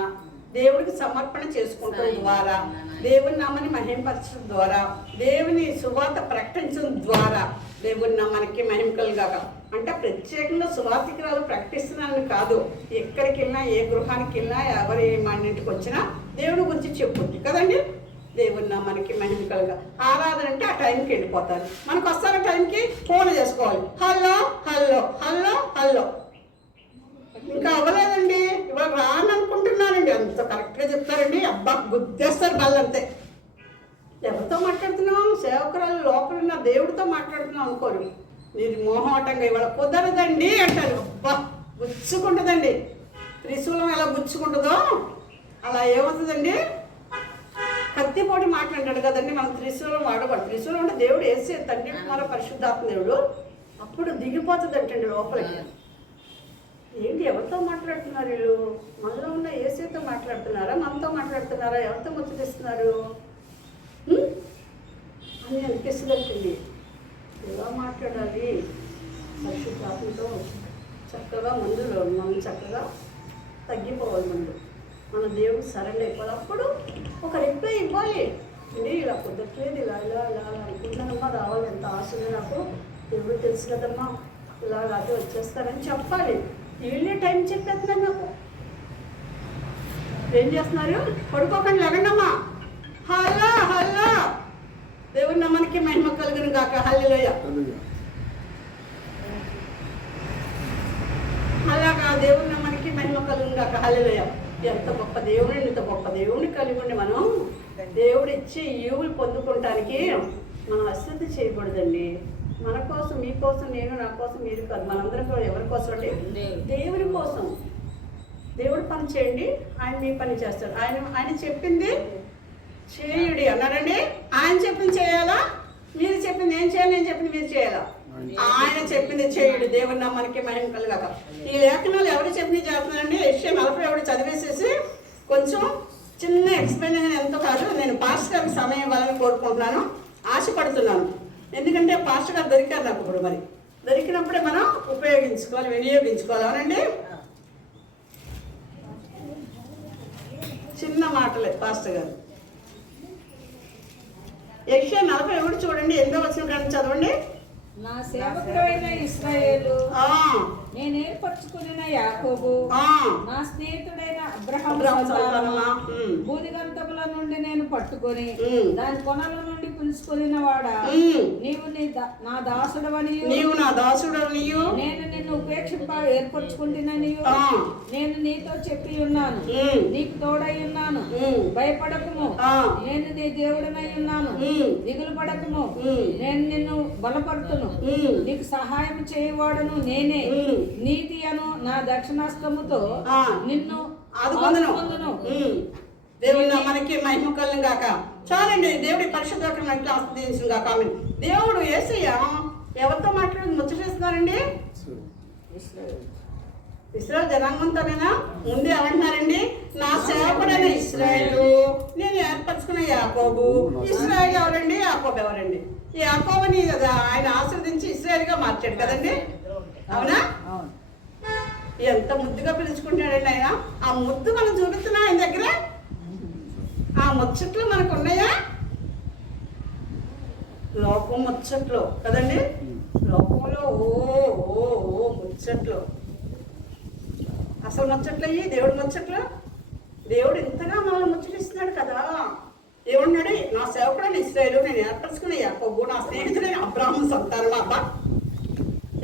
దేవుడికి సమర్పణ చేసుకోవడం ద్వారా, దేవుని నామాన్ని మహిమపరచడం ద్వారా, దేవుని సువార్త ప్రకటించడం ద్వారా దేవుని నామానికి మహిమ కలుగాక. అంటే ప్రత్యేకంగా సువార్తికురాలు ప్రకటిస్తున్నానని కాదు, ఎక్కడికి వెళ్ళినా, ఏ గృహానికి వెళ్ళినా, ఎవరి మన ఇంటికి వచ్చినా దేవుడి గురించి చెప్పుద్ది కదండి. దేవుని నామానికి మహిమ కలుగా. ఆరాధన అంటే ఆ టైంకి వెళ్ళిపోతారు. మనకు వస్తార టైంకి ఫోన్ చేసుకోవాలి, హలో హలో హలో హలో. ఇంకా అవ్వలేదండి, ఇవాళ రాననుకుంటున్నానండి. అంత కరెక్ట్గా చెప్తారండి. అబ్బా గుద్దేస్తారు వాళ్ళంతే. ఎవరితో మాట్లాడుతున్నాం? సేవకురాలు లోపల ఉన్న దేవుడితో మాట్లాడుతున్నాం అనుకోరు. మీరు మోహమాటంగా ఇవాళ కుదరదండి అంటారు. అబ్బా గుచ్చుకుంటుందండి. త్రిశూలం ఎలా గుచ్చుకుంటుందో అలా ఏమవుతుందండి, కత్తిపోటి మాట్లాడాడు కదండి. మనం త్రిశూలం వాడకూడదు. త్రిశూలం అంటే దేవుడు వేసే తండ్రి కుమార పరిశుద్ధాత్మ దేవుడు. అప్పుడు దిగిపోతుంది అంటండి లోపలికి. ఏంటి ఎవరితో మాట్లాడుతున్నారు వీళ్ళు? మనలో ఉన్న ఏసీతో మాట్లాడుతున్నారా, మనతో మాట్లాడుతున్నారా, ఎవరితో ముచ్చటిస్తున్నారు అని అనిపిస్తుందంటండి. ఎలా మాట్లాడాలి? పరిశుద్ధాత్మతో చక్కగా మనం చక్కగా తగ్గిపోవాలి. మన దేవుడు సరెండర్ అయిపోవాలి. అప్పుడు ఒక రిప్లై ఇవ్వాలి. అండి ఇలా కుదరట్లేదు, ఇలా ఇలా ఇలా అనుకుంటానమ్మా, రావాలి, ఎంత ఆశ ఉంది నాకు, దేవుడు తెలుసు కదమ్మా, ఇలా రాత్రి వచ్చేస్తారని చెప్పాలి. వీళ్ళే టైం చెప్పేస్తున్నారు నాకు. ఏం చేస్తున్నారు? పడుకోకండి, లేకండమ్మా. హల్లా హల్లా. దేవుడి నామానికి మహిమ కలుగును గాక. హల్లెలూయ. అలాగా దేవుడి నామానికి మహిమ కలుగును గాక. హల్లెలూయ. ఎంత గొప్ప దేవుడు, ఇంత గొప్ప దేవుడిని కలిగి ఉండి మనం దేవుడు ఇచ్చే ఈవులు పొందుకోవటానికి మనం అశ్రద్ధ చేయకూడదండి. మన కోసం, మీకోసం, నేను నా కోసం, మీరు కాదు, మనందరం కూడా ఎవరి కోసం అండి? దేవుడి కోసం. దేవుడు పని చేయండి, ఆయన మీ పని చేస్తాడు. ఆయన చెప్పింది చేయుడి అన్నాడండి. ఆయన చెప్పింది చేయాలా, మీరు చెప్పింది ఏం చేయాలి, నేను చెప్పింది మీరు చేయాలా? ఆయన చెప్పింది చేయుడు. దేవుడి నామానికి మహిమ కలుగాక. ఈ లేఖనాలు ఎవరు చెప్పింది చేస్తున్నారండి? యెషయా 40 చదివేసేసి కొంచెం చిన్న ఎక్స్ప్లెయిన్ ఎంతో కాదు. నేను పాస్టర్ గారికి సమయం ఇవ్వాలని కోరుకుంటున్నాను, ఆశపడుతున్నాను. ఎందుకంటే పాస్టర్ గారు దొరికారు నాకు. ఇప్పుడు మరి దొరికినప్పుడే మనం ఉపయోగించుకోవాలి, వినియోగించుకోవాలి. అవునండి, చిన్న మాటలే పాస్టర్ గారు. యెషయా 40 చూడండి, 8వ వచనం చదవండి. నా సేవకుడైన ఇశ్రాయేలు, నేను ఏర్పరచుకున్న యాకోబు, నా స్నేహితుడైన అబ్రహాము సంతానమా, భూదిగంతముల నుండి నేను పట్టుకొని దాని కొనల నుండి పిలుచుకొనిన వాడా, నీవు నా దాసుడవనియు, నీవు నా దాసుడవనియు, నేను నిన్ను ఉపేక్షింప ఏర్పరచుకుంటున్నానియు, నేను నీతో చెప్పి ఉన్నాను, నీకు తోడై ఉన్నాను, భయపడకుము, నేను నీ దేవుడనై ఉన్నాను, దిగులు పడకుము, నేను నిన్ను బలపడుతును, నీకు సహాయం చేయవాడును నేనే, నీతి అను నా దక్షిణాస్తముతో నిన్ను ఆదుకొందును. దేవుడి మనకి మహిమ కలుగును గాక. చాలండి, దేవుడి పరిశుద్ధ ఆస్వాదించును గాక. ఆమేన్. దేవుడు యేసయ్య ఎవరితో మాట్లాడి ముచ్చటేస్తున్నారండి? ఇశ్రాయేల్ జనాంగంతోనేనా? ముందు ఏమంటున్నారండి? నా సేవకుడైన ఇశ్రాయేలు, నేను ఏర్పరచుకున్న యాకోబు. ఇశ్రాయేల్ ఎవరండి? యాకోబు ఎవరండి? యాకోబుని కదా ఆయన ఆశ్రదించి ఇశ్రాయేల్గా మార్చాడు కదండి, అవునా? ఎంత ముద్దుగా పిలుచుకుంటాడండి ఆయన. ఆ ముద్దు మనం చూపిస్తున్నా ఆయన దగ్గర. ఆ ముచ్చట్లు మనకు ఉన్నాయా? లోకం ముచ్చట్లు కదండి, లోకంలో ఓ ఓ ఓ ముచ్చట్లు. అసలు ముచ్చట్లు అయ్యి దేవుడు ముచ్చట్లు. దేవుడు ఇంతగా మనల్ని ముచ్చటిస్తున్నాడు కదా. ఏమన్నాడు? నా సేవకుడైన ఇశ్రాయేలు, నేను ఏర్పరచుకున్న యాకోబు, నా స్నేహితుడైన అబ్రాహాము సంతానం. అబ్బా,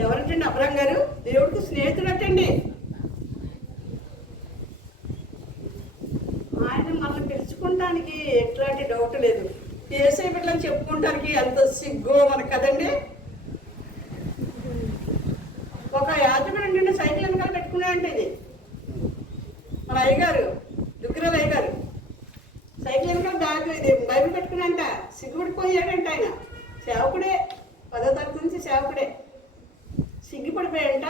ఎవరంటండి అబ్రాహాం గారు? దేవుడికి స్నేహితుడటండి. ఆయన మనల్ని పిలుచుకోవడానికి ఎట్లాంటి డౌట్ లేదు. ఏసై బిడ్డలని చెప్పుకోవడానికి ఎంత సిగ్గు మనకు కదండి. ఒక యాజకుడు అంటే సైకిల్ వెనకాల పెట్టుకున్నాడంటే ఇది మన అయ్యగారు, దుగ్గిరాల అయ్యగారు సైకిల్ వెనకాల దాంట్లో ఇది బైబిల్ పెట్టుకున్నాంట. సిగ్గుపడిపోయాడంట ఆయన. సేవకుడే, 10వ తరగతి నుంచి సేవకుడే. సిగ్గుపడిపోయాడంట.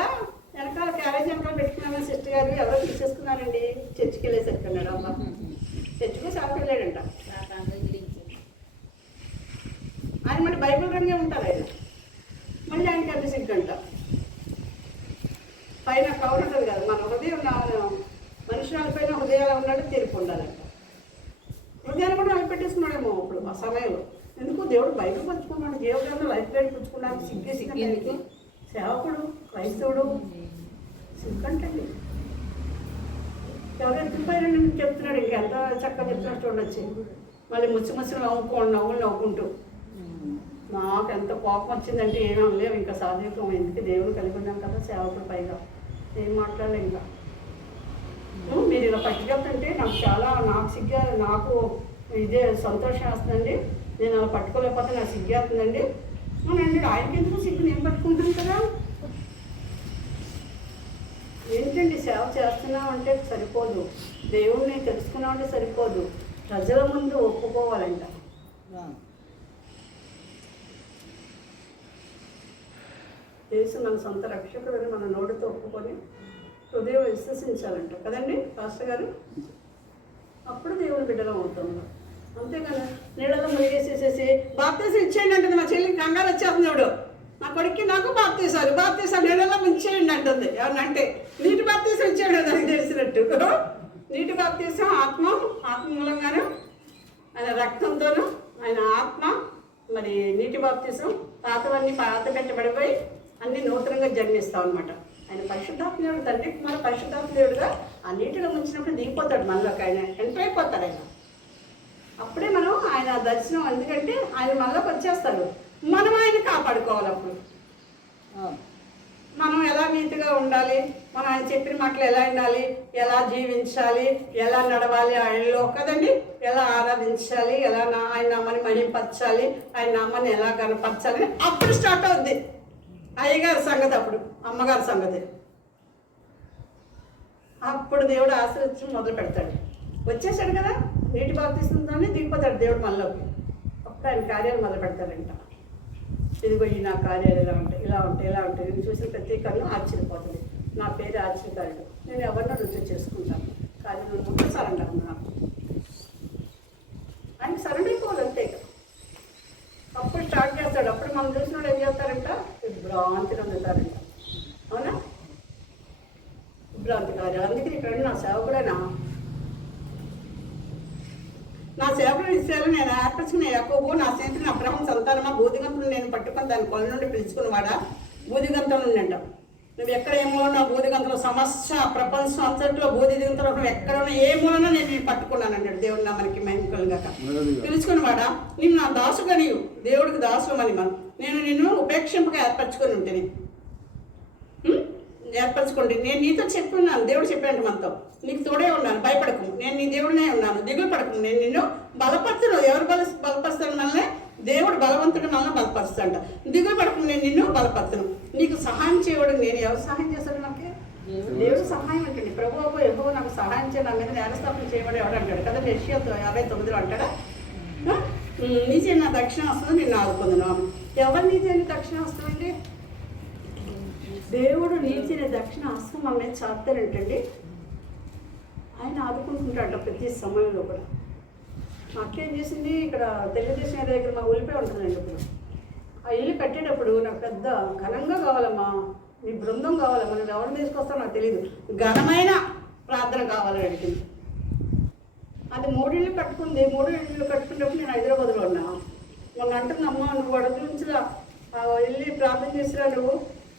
వెనకాల క్యారేజ్ వెనకాల పెట్టుకున్నామని సిస్టర్ గారు ఎవరో తీసేసుకున్నారండి. చర్చికి వెళ్ళేసరికి అన్నాడు. అమ్మ చర్చికి సేవకు వెళ్ళాడంట. ఆయన మళ్ళీ బైబిల్ రంగే ఉంటారు ఆయన. మళ్ళీ ఆయనకి అంత సిగ్గంట. పైన కవర్ ఉంటుంది కదా, మన హృదయం మనుషుల పైన హృదయాలు ఉన్నాడు, తీర్పు ఉండాలంట. హృదయాన్ని కూడా అవి పెట్టేసుకున్నాడేమో ఇప్పుడు ఆ సమయంలో. ఎందుకు? దేవుడు బైబిల్ పంచుకున్నాడు, దేవుడు లైఫ్ గైడ్ పుచ్చుకున్నాడు. సిగ్గేసి సేవకుడు, క్రైస్తవుడు సిగ్గంటండి. ఎవరు ఎత్తుపోయారని చెప్తున్నాడు. ఇంకెంత చక్కగా చెప్తున్నాడు చూడొచ్చి. మళ్ళీ ముచ్చి నవ్వుకుంటూ నాకు ఎంత కోపం వచ్చిందంటే ఏమీ లేవు. ఇంకా సాధికం ఎందుకు దేవుడు కలిగి ఉన్నాం కదా సేవకుడు. పైగా ఏం మాట్లాడలే. ఇంకా మీరు ఇలా పట్టుకెళ్తుంటే నాకు సిగ్గా, నాకు ఇదే సంతోషం వస్తుందండి. నేను అలా పట్టుకోలేకపోతే నాకు సిగ్గేస్తుందండి అని. ఆయనకి ఎందుకు సిగ్గు? నేను పట్టుకుంటాను కదా. ఏంటండి సేవ చేస్తున్నామంటే సరిపోదు, దేవుడిని తెలుసుకున్నామంటే సరిపోదు, ప్రజల ముందు ఒప్పుకోవాలంట. యేసు మన సొంత రక్షకుడని మన నోటితో ఒప్పుకొని హృదయం విశ్వసించాలంట కదండి పాస్టర్ గారు. అప్పుడు దేవుని బిడ్డలో అవుతాము. అంతేకాదు నీళ్ళలో మునిగేసేసేసి బాప్తీసం ఇచ్చేయండి అంటుంది మా చెల్లి. కంగారు వచ్చేస్తుంది దేవుడు. నా కొడుక్కి నాకు బాప్తీసాలు నీళ్ళలో ముంచేయండి అంటుంది. ఎవరినంటే నీటి బాప్తీసం ఇచ్చాడు దానికి తెలిసినట్టు. నీటి బాప్తీసం ఆత్మ మూలంగాను, ఆయన రక్తంతోనూ, ఆయన ఆత్మ. మరి నీటి బాప్తీసం పాతవన్నీ పాత పెట్టబడిపోయి అన్ని నూతనంగా జన్మిస్తాం అనమాట. ఆయన పరిశుద్ధాత్మదేవుడు, తండ్రి కుమార పరిశుద్ధాత్మదేవుడుగా ఆ నీటిలో ముంచినప్పుడు దిగిపోతాడు మనలోకి. ఆయన ఎంటర్ అయిపోతాడు ఆయన. అప్పుడే మనం ఆయన దర్శనం. ఎందుకంటే ఆయన మనలోకి వచ్చేస్తాడు. మనం ఆయన కాపాడుకోవాలి. అప్పుడు మనం ఎలా నీతిగా ఉండాలి, మనం ఆయన చెప్పిన మాటలు ఎలా ఉండాలి, ఎలా జీవించాలి, ఎలా నడవాలి ఆయనలో కదండి, ఎలా ఆరాధించాలి, ఎలా ఆయన నామాన్ని మహింపరచాలి, ఆయన నామాన్ని ఎలా కనపరచాలి. అప్పుడు స్టార్ట్ అవుద్ది అయ్యగారి సంగతి, అప్పుడు అమ్మగారి సంగతి. అప్పుడు దేవుడు ఆశీర్వదించడం మొదలు పెడతాడు. వచ్చేసాడు కదా, నీటి బాప్తీసంతోనే దిగిపోతాడు దేవుడు మనలోకి. అప్పుడు ఆయన కార్యాలు మొదలు పెడతాడంట. ఇదిగో ఈ నా కార్యాలు ఇలా ఉంటాయి, ఇలా ఉంటాయి, ఇలా ఉంటాయి. నేను చూసిన ప్రతి కన్ను ఆశ్చర్యపోతుంది. నా పేరు ఆశ్చర్యకారుడు. నేను ఎవరినో రుచి చేసుకుంటాను. కానీ నేను ముందు సరెండర్ నాకు ఆయనకి సరెండర్ అయిపోవాలి అంతే. అప్పుడు స్టార్ట్ చేస్తాడు. అప్పుడు మనం చూసిన వాళ్ళు ఏం చేస్తారంట? భ్రాంతిని అందుతారంట. అవునా? భ్రాంతి కార్యాలు. అందుకే ఇక్కడ నా సేవకుడైనా ఇశ్రాయేలు, నేను ఏర్పరచుకున్న యాకోబు, నా స్నేహితుని అబ్రాహాము సంతానమా, బూదిగంతులను నేను పట్టుకొని దాని కొల నుండి పిలుచుకున్నవాడా. బూదిగంతం నుండి అంటాం. నువ్వు ఎక్కడ ఏ మూలన్నా బూదిగంతలో సమస్య ప్రపంచం అంతట్లో బూదిగంతలో నువ్వు ఎక్కడ ఉన్నా ఏ మూలన్నా నేను పట్టుకున్నాను అంటాడు. దేవుడు నా మనకి మహిమకలుగాక. పిలుచుకున్నవాడా, నేను నా దాసుగా, నీవు దేవుడికి దాసులు అని మనం, నేను నిన్ను ఉపేక్షింపగా ఏర్పరచుకొని ఉంటుంది. ఏర్పరచుకోండి. నేను నీతో చెప్పున్నాను, దేవుడు చెప్పాడు మనతో, నీకు తోడే ఉన్నాను, భయపడకు, నేను నీ దేవుడినే ఉన్నాను, దిగులు పడకు, నేను నిన్ను బలపరచను. ఎవరు బలపరుస్తాడు మనల్ని? దేవుడు బలవంతుడు మనల్ని బలపరుస్తాడ. దిగులు పడకు, నేను నిన్ను బలపరచను. నీకు సహాయం చేయవాడు నేను. ఎవరు సహాయం చేస్తాడు మనకి? దేవుడు సహాయం అంటండి. ప్రభువు యెహోవా నాకు సహాయం చేయ, నా మీద నేరస్థాపన చేయబడి ఎవడు అంటాడు కదా. యెషయా 59 అంటాడా? నీచే నా దక్షిణ వస్తుంది, నేను ఆదుకుందును. ఎవరు నీచే దక్షిణ వస్తుందండి? దేవుడు నీతిని దక్షిణ హస్తం మన మీద చాపుతారంటండి. ఆయన ఆదుకుంటుంటాడ ప్రతి సమయంలో కూడా. మా అక్క ఏం చేసింది, ఇక్కడ తెలుగుదేశం దగ్గర మా ఊరిపోయి ఉంటుందండి. ఇప్పుడు ఆ ఇల్లు కట్టేటప్పుడు నాకు పెద్ద ఘనంగా కావాలమ్మా, నీ బృందం కావాలమ్మా, నువ్వు ఎవరిని తీసుకొస్తావు నాకు తెలియదు, ఘనమైన ప్రార్థన కావాలని అడిగింది. అది 3 ఇళ్ళు కట్టుకుంది. 3 ఇళ్ళు కట్టుకున్నప్పుడు నేను హైదరాబాద్లో ఉన్నా. మొన్న అంటుందమ్మా, నువ్వు అడుగు నుంచి వెళ్ళి ప్రార్థన చేసిరా నువ్వు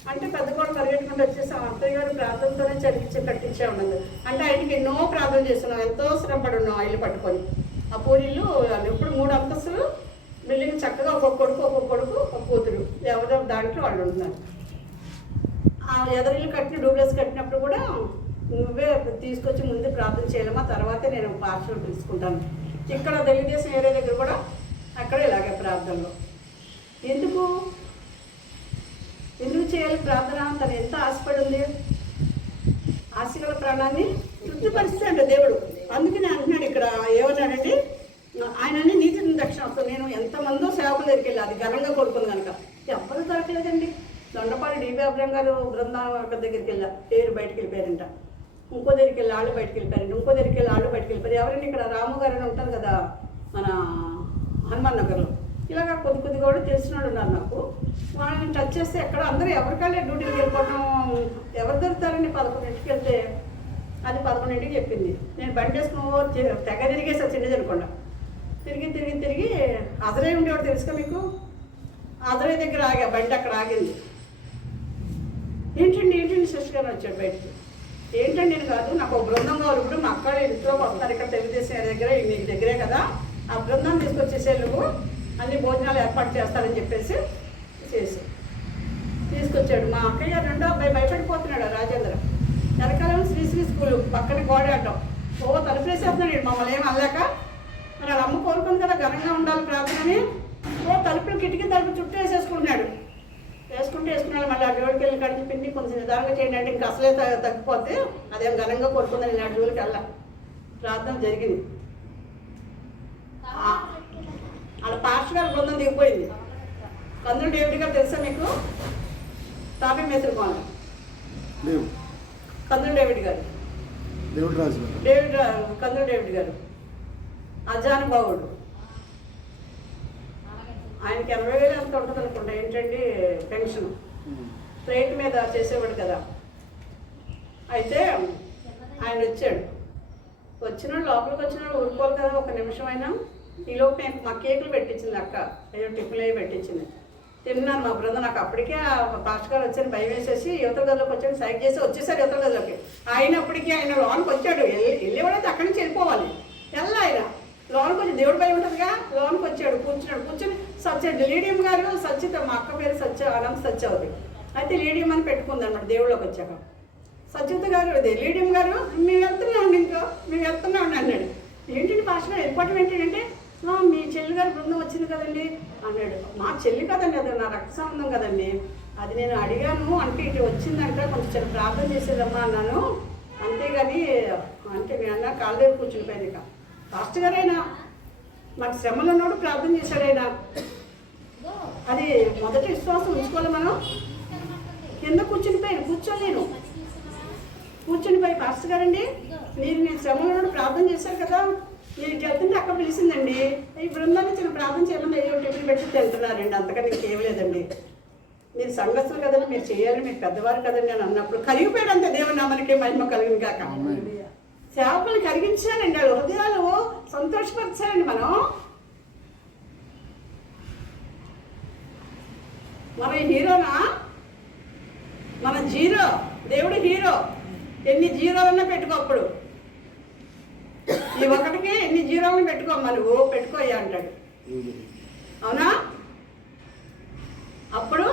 అంటే, పెద్ద కూడా పరిగెట్టుకుంటూ వచ్చేసి అత్తయ్య గారు ప్రార్థనతోనే చదివించి కట్టించే ఉన్నది అంటే, ఆయనకి ఎన్నో ప్రార్థన చేస్తున్నాం, ఎంతో శ్రమపడి ఉన్నాం ఆ ఇల్లు పట్టుకొని. ఆ పూరిల్లు ఎప్పుడు 3 అంతస్తులు బిల్డింగ్, చక్కగా ఒక్కొక్క కొడుకు ఒక కూతురు, ఎవరో దాంట్లో వాళ్ళు ఉంటున్నారు. ఆ ఎదరిల్లు కట్టిన డూప్లెక్స్ కట్టినప్పుడు కూడా నువ్వే తీసుకొచ్చి ముందు ప్రార్థన చేయాలమ్మా, తర్వాతే నేను పార్సల్ తీసుకుంటాను. ఇక్కడ తెలుగుదేశం ఏరియా దగ్గర కూడా అక్కడ ఇలాగే ప్రార్థనలో. ఎందుకు చేయాలి ప్రార్థన? తను ఎంత ఆశపడి ఉంది, ఆశగల ప్రాణాన్ని తృప్తిపరిస్తాడు దేవుడు. అందుకని అంటున్నాడు ఇక్కడ, ఏమన్నాడండి, ఆయనని నీతిని దక్షిణ వస్తాను. నేను ఎంతమందో సేవకుల దగ్గరికి వెళ్ళి, అది ఘనంగా కొడుకుంది కనుక ఎవ్వరు దొరకలేదండి. దొండపాడు డిబి అబ్రహం గారు బృందావన దగ్గరికి వెళ్ళా, పేరు బయటకు వెళ్ళిపోయారంట. ఇంకో దగ్గరికి వెళ్ళి వాళ్ళు బయటకు వెళ్ళిపోయారంట. ఇంకో దగ్గరికి వెళ్ళి వాళ్ళు బయటకు వెళ్ళిపోయారు. ఎవరైనా ఇక్కడ రాము గారు అని ఉంటారు కదా మన హనుమాన్ నగర్లో, ఇలాగ కొద్దిగా కూడా తెలిసిన వాళ్ళు ఉన్నారు నాకు. వాళ్ళని టచ్ చేస్తే ఎక్కడ అందరూ ఎవరికాళ్ళే డ్యూటీకి వెళ్ళిపోవడం, ఎవరు దొరుకుతారండి? 11ంటికి వెళ్తే అది 11ంటికి చెప్పింది. నేను బండి వేసుకుని తెగ తిరిగేసా చిన్నది అనుకోండి. తిరిగి అదరై ఉండేవాడు తెలుసుగా మీకు, అదరై దగ్గర ఆగా, బండి అక్కడ ఆగింది. ఏంటండి సిస్టర్ గారు వచ్చాడు బయటకి. ఏంటండి నేను కాదు, నాకు ఒక బృందం కావాలి. ఇప్పుడు మా అక్క ఇంట్లోకి వస్తారు, ఇక్కడ తెలుగుదేశం దగ్గర మీకు దగ్గరే కదా, ఆ బృందం తీసుకొచ్చేసే నువ్వు అన్ని భోజనాలు ఏర్పాటు చేస్తానని చెప్పేసి తీసుకొచ్చాడు. మా అక్కయ్య రెండో అబ్బాయి భయపడిపోతున్నాడు, రాజేంద్ర. వెనకాలం శ్రీశ్రీ స్కూల్ పక్కన గోడాటం. తలుపులేసేస్తున్నాడు మమ్మల్ని ఏం అనలేక. మరి వాళ్ళ అమ్మ కోరుకుంది కదా ఘనంగా ఉండాలి ప్రార్థనని, తలుపులు కిటికీ తలుపు చుట్టూ వేసుకున్నాడు. మళ్ళీ ఆ జోలికి వెళ్ళి కడిగి పిండి కొంచెం నిదానంగా చేయండి అంటే, ఇంకా అసలే తగ్గిపోతే అదేం ఘనంగా కోరుకుందని నా జోలికి వెళ్ళా. ప్రార్థన జరిగింది. వాళ్ళ పాస్టర్ గారి బృందం దిగిపోయింది. కందులు డేవిడ్ గారు తెలుసా మీకు? తాపీ మేస్త్రి కోన కందులు డేవిడ్ గారు, కందులు డేవిడ్ గారు అజానుభావుడు. ఆయనకి 80,000 ఎంత ఉంటుంది అనుకుంటా, ఏంటండి పెన్షన్. ప్లేట్ మీద చేసేవాడు కదా. అయితే ఆయన వచ్చాడు. వచ్చినాడు, లోపలికి వచ్చినాడు, ఊరుకోవాలి కదా ఒక నిమిషం అయినా. ఈలోపు మా కేకులు పెట్టించింది అక్క, అయ్యో టిఫిన్లు అవి పెట్టించింది. తిన్నాను మా బృందం. నాకు అప్పటికే పాస్టర్ గారు వచ్చాను, భయం వేసేసి యువతల గదిలోకి వచ్చాడు. సైక్ చేసి వచ్చేసాడు యువతల గదిలోకి. అయినప్పటికీ ఆయన లోనికి వచ్చాడు. వెళ్ళేవాడైతే అక్కడి నుంచి వెళ్ళిపోవాలి. ఆయన లోనికి వచ్చి, దేవుడి భయం ఉంటుందిగా, లోనికి వచ్చాడు, కూర్చుని సత్య లీడియం గారు, సత్యత మా అక్క పేరు అనంత సత్యవతి. అయితే లీడియం అని పెట్టుకుంది అన్నమాట దేవుళ్ళకి వచ్చాక. సత్యత గారు అదే లీడియం గారు, మేము వెళ్తున్నాం అన్నాడు. ఏంటండి పాస్టర్ గారు వెళ్ళిపోవటం ఏంటంటే, మీ చెల్లి గారి బృందం వచ్చింది కదండి అన్నాడు. మా చెల్లి కదండి, అది నా రక్త సంబంధం కదండి, అది నేను అడిగాను అంటే ఇటు వచ్చిందంట, కొంచెం ప్రార్థన చేసేదమ్మా అన్నాను, అంతేగాని అంటే మీ అన్న కాళ్ళ దగ్గర కూర్చునిపోయింది. ఇక పాస్టర్ గారైనా మాకు శ్రమలో ఉన్నప్పుడు ప్రార్థన చేశాడైనా. అది మొదటి విశ్వాసం ఉంచుకోవాలి మనం. కింద కూర్చోలేను, కూర్చొనిపోయి పాస్టర్ గారండి నేను శ్రమలో ఉన్నప్పుడు ప్రార్థన చేశారు కదా, నేను వెళ్తుంటే అక్కడ పిలిచిందండి, ఈ బృందాన్ని చిన్న ప్రార్థన చేయమని ఏదో టిఫిన్ పెట్టి తింటున్నారండి, అంతకని ఇంకేం లేదండి, మీరు సంఘస్థులు కదండి, మీరు చేయాలి, మీరు పెద్దవారు కదండి అని అన్నప్పుడు కరిగిపోయాడు అంతే. దేవుని నామానికి మహిమ కలిగింది కాక. సేవకులు కరిగించాలండి, వాళ్ళ హృదయాలు సంతోషపరచాలండి. మన హీరోనా? మన జీరో, దేవుడు హీరో. ఎన్ని జీరోలన్నా పెట్టుకో, అప్పుడు ఈ ఒకటికి ఎన్ని జీరోలను పెట్టుకోమ్మా, నువ్వు పెట్టుకోయ్యా అంటాడు. అవునా? అప్పుడు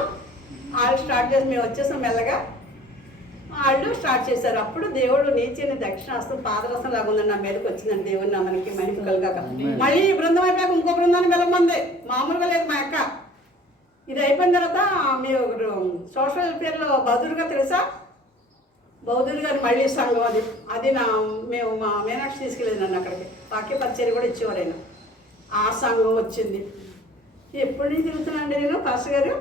వాళ్ళు స్టార్ట్ చేసి మేము వచ్చేసాం మెల్లగా, వాళ్ళు స్టార్ట్ చేశారు. అప్పుడు దేవుడు నీతిని దక్షిణాస్తం పాదరసం లాగా ఉందని నా మీదకి వచ్చిందండి. దేవుని నా మనకి మహిమ కలుగాక. మళ్ళీ ఈ బృందం అయిపోయాక ఇంకో బృందాన్ని వెళ్ళమంది, మామూలుగా లేదు మా అక్క. ఇది అయిపోయిన తర్వాత మీరు సోషల్ వెల్ఫేర్లో బౌద్ధుడుగా తెలుసా? బౌద్ధుడు గారు మళ్ళీ సంఘం అది మేము మా మీనాక్షి తీసుకెళ్ళేది నన్ను అక్కడికి, వాక్య పరిచయం కూడా ఇచ్చేవారు ఆయన. ఆ సంఘం వచ్చింది. ఎప్పటి నుంచి తిరుగుతున్నా అండి నేను, పాస్టర్ గారు?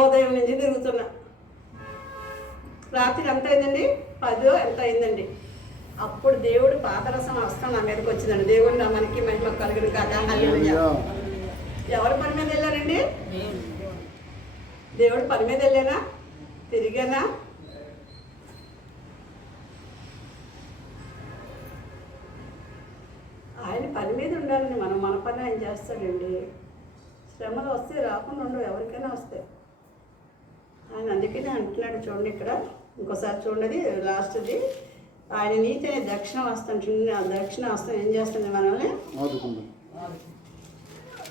ఉదయం నుంచి తిరుగుతున్నా. రాత్రి ఎంత అయిందండి? 10 ఎంత అయిందండి? అప్పుడు దేవుడు పాదరసం హస్తం నా మీదకి వచ్చిందండి. దేవుడు నా మనకి మహిమ కలుగును కాక. హల్లెలూయా. ఎవరు పని మీద వెళ్ళారండి? దేవుడు పని మీద వెళ్ళానా? తిరిగానా? ఆయన పని మీద ఉండాలండి. మన పని ఆయన చేస్తాడండి. శ్రమలు వస్తే రాకుండా ఉండవు, ఎవరికైనా వస్తాయి. ఆయన అందుకనే అంటున్నాడు చూడండి ఇక్కడ, ఇంకోసారి చూడండి లాస్ట్ది. ఆయన నీతి అనే దక్షిణ హస్తం, ఆ దక్షిణ హస్తం ఏం చేస్తుంది? మనల్ని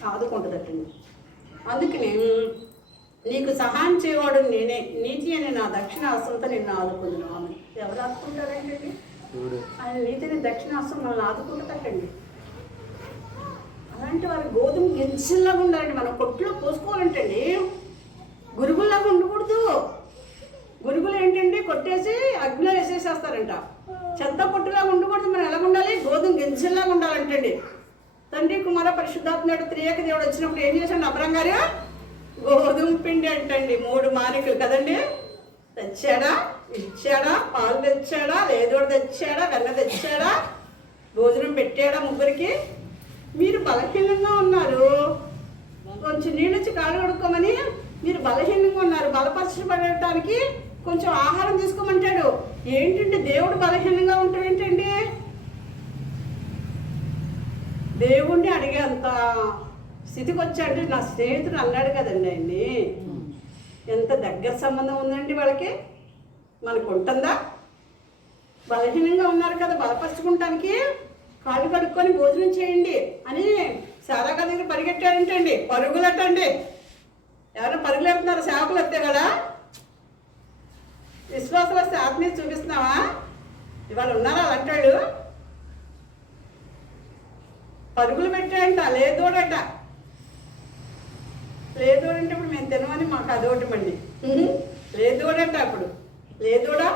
ఆదుకుంటుందటండి. అందుకని నీకు సహాయం చేయవాడు నేనే, నీతి అనే నా దక్షిణ హస్తంతో నిన్ను ఆదుకుంటున్నాను. ఎవరు ఆదుకుంటారంటండి? ఆయన నీతి అనే దక్షిణ హస్తం మనల్ని ఆదుకుంటుందటండి. అలాంటి వారు గోధుమ గింజల్లాగా ఉండాలండి. మనం కొట్లో పోసుకోవాలంటండి. గురుగుల్లాగా ఉండకూడదు. గురుగులు ఏంటంటే కొట్టేసి అగ్నిలో వేసేసేస్తారంట. చెత్త పొట్టులాగా ఉండకూడదు. మనం ఎలా ఉండాలి? గోధుమ గింజల్లాగా ఉండాలంటండి. తండ్రి కుమార పరిశుద్ధాత్మ త్రియేక దేవుడు వచ్చినప్పుడు ఏం చేశాడు అబ్రహం గారు? గోధుమ పిండి అంటండి 3 మానికలు కదండి. తెచ్చాడా? ఇచ్చాడా? పాలు తెచ్చాడా? లేదోడు తెచ్చాడా? వెన్న తెచ్చాడా? భోజనం పెట్టాడా ముగ్గురికి? మీరు బలహీనంగా ఉన్నారు, కొంచెం నీళ్ళొచ్చి కాళ్ళు కడుక్కోమని మీరు బలహీనంగా ఉన్నారు, బలపరచబడటానికి కొంచెం ఆహారం తీసుకోమంటాడు. ఏంటంటే దేవుడు బలహీనంగా ఉంటాడు ఏంటండి? దేవుణ్ణి అడిగే అంత స్థితికి వచ్చాడు. నా స్నేహితుడు అన్నాడు కదండి ఆయన్ని. ఎంత దగ్గర సంబంధం ఉందండి వాళ్ళకి, మనకు ఉంటుందా? బలహీనంగా ఉన్నారు కదా, బలపరచుకుంటానికి కాళ్ళు కడుక్కొని భోజనం చేయండి అని శారగా దగ్గర పరిగెట్టారంటండి. పరుగులటండి. ఎవరైనా పరుగులు వెళ్తున్నారు? సేవకులు వస్తే కదా. విశ్వాసం వస్తే ఆత్మీయ చూపిస్తున్నావా? ఇవాళ ఉన్నారా అలాంటాడు? పరుగులు పెట్టాడంట. లేదోడట. లేదోడంటే ఇప్పుడు మేము తినమని మాకు అదోటి మండి. లేదోడంట. అప్పుడు లేదోడా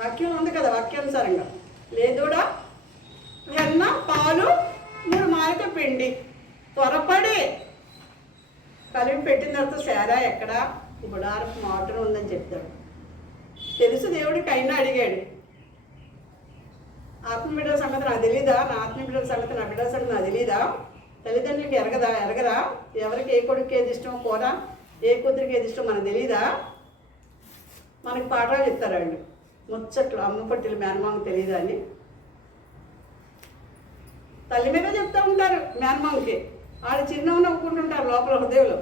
వాక్యం ఉంది కదా, వాక్యానుసారంగా లేదోడా వెన్న పాలు 3 మారిక పిండి త్వరపడి కలిపి పెట్టిన తర్వాత శారా ఎక్కడ గుడారపు మోటార్ ఉందని చెప్తాడు. తెలుసు దేవుడికి. అయినా అడిగాడు. ఆత్మబిడ్డల సంగతి నాకు తెలీదా? నా ఆత్మబిడ్డల సంగతి, నా బిడ్డల సంగతి నాకు తెలీదా? తల్లిదండ్రులకి ఎరగరా? ఎవరికి ఏ కొడుకు ఏది ఇష్టం, కూర ఏ కూతురికి ఏది ఇష్టం మనకు తెలీదా? మనకి పాఠాలు ఇస్తారు వాళ్ళు. ముచ్చట్లు అమ్మ పట్టిలు మేనమామకు తెలీదా అని తల్లి మీద చెప్తూ ఉంటారు. మేనమామకి వాళ్ళు చిరునవ్వు నవ్వుకుంటుంటారు లోపల హృదయంలో.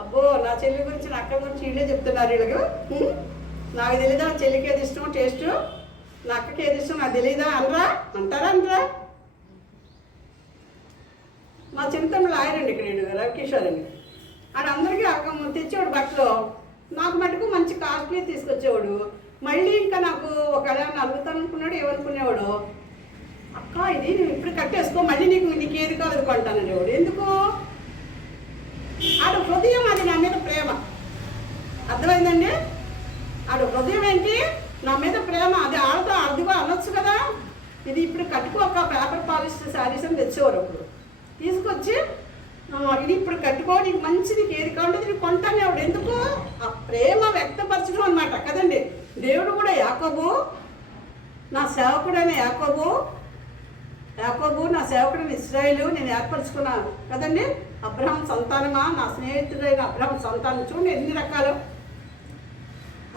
అబ్బో నా చెల్లి గురించి, నా అక్క గురించి వీళ్ళే చెప్తున్నారు వీళ్ళకి. నాకు తెలీదా చెల్లికి ఏది ఇష్టం టేస్ట్, నా అక్కకి ఏది ఇష్టం నాకు తెలీదా అంటారా? మా చింతమ్ముడు ఆయనండి ఇక్కడ రవికిషోర్ అండి. ఆడ అందరికీ తెచ్చేవాడు బట్టలు. నాకు మటుకు మంచి కాస్ట్లీ తీసుకొచ్చేవాడు. మళ్ళీ ఇంకా నాకు ఒకవేళ అడుగుతాను అనుకున్నాడు, ఏమనుకునేవాడు, అక్క ఇది నువ్వు ఇప్పుడు కట్టేసుకో, మళ్ళీ నీకు ఏది కాదు కొంటాననేవాడు. ఎందుకు? ఆడ హృదయం, అది నా మీద ప్రేమ. అర్థమైందండి? ఆడ హృదయం ఏంటి? నా మీద ప్రేమ. అది ఆడతో అదిగో అనొచ్చు కదా, ఇది ఇప్పుడు కట్టుకోక పేపర్ పాలిష్ శారీస్ అని తెచ్చేవారు. అప్పుడు తీసుకొచ్చి ఇది ఇప్పుడు కట్టుకో, నీకు మంచి, నీకు ఏది కావాలంటే నీకు కొంటానేవాడు. ఎందుకు? ఆ ప్రేమ వ్యక్తపరచడం అనమాట కదండి. దేవుడు కూడా యాకోబు నా సేవకుడైన యాకోబు నా సేవకుడైన ఇశ్రాయేలు నేను ఏర్పరచుకున్నాను కదండి. అబ్రహాం సంతానమా, నా స్నేహితుడైన అబ్రహాం సంతానం. చూడండి ఎన్ని రకాలు.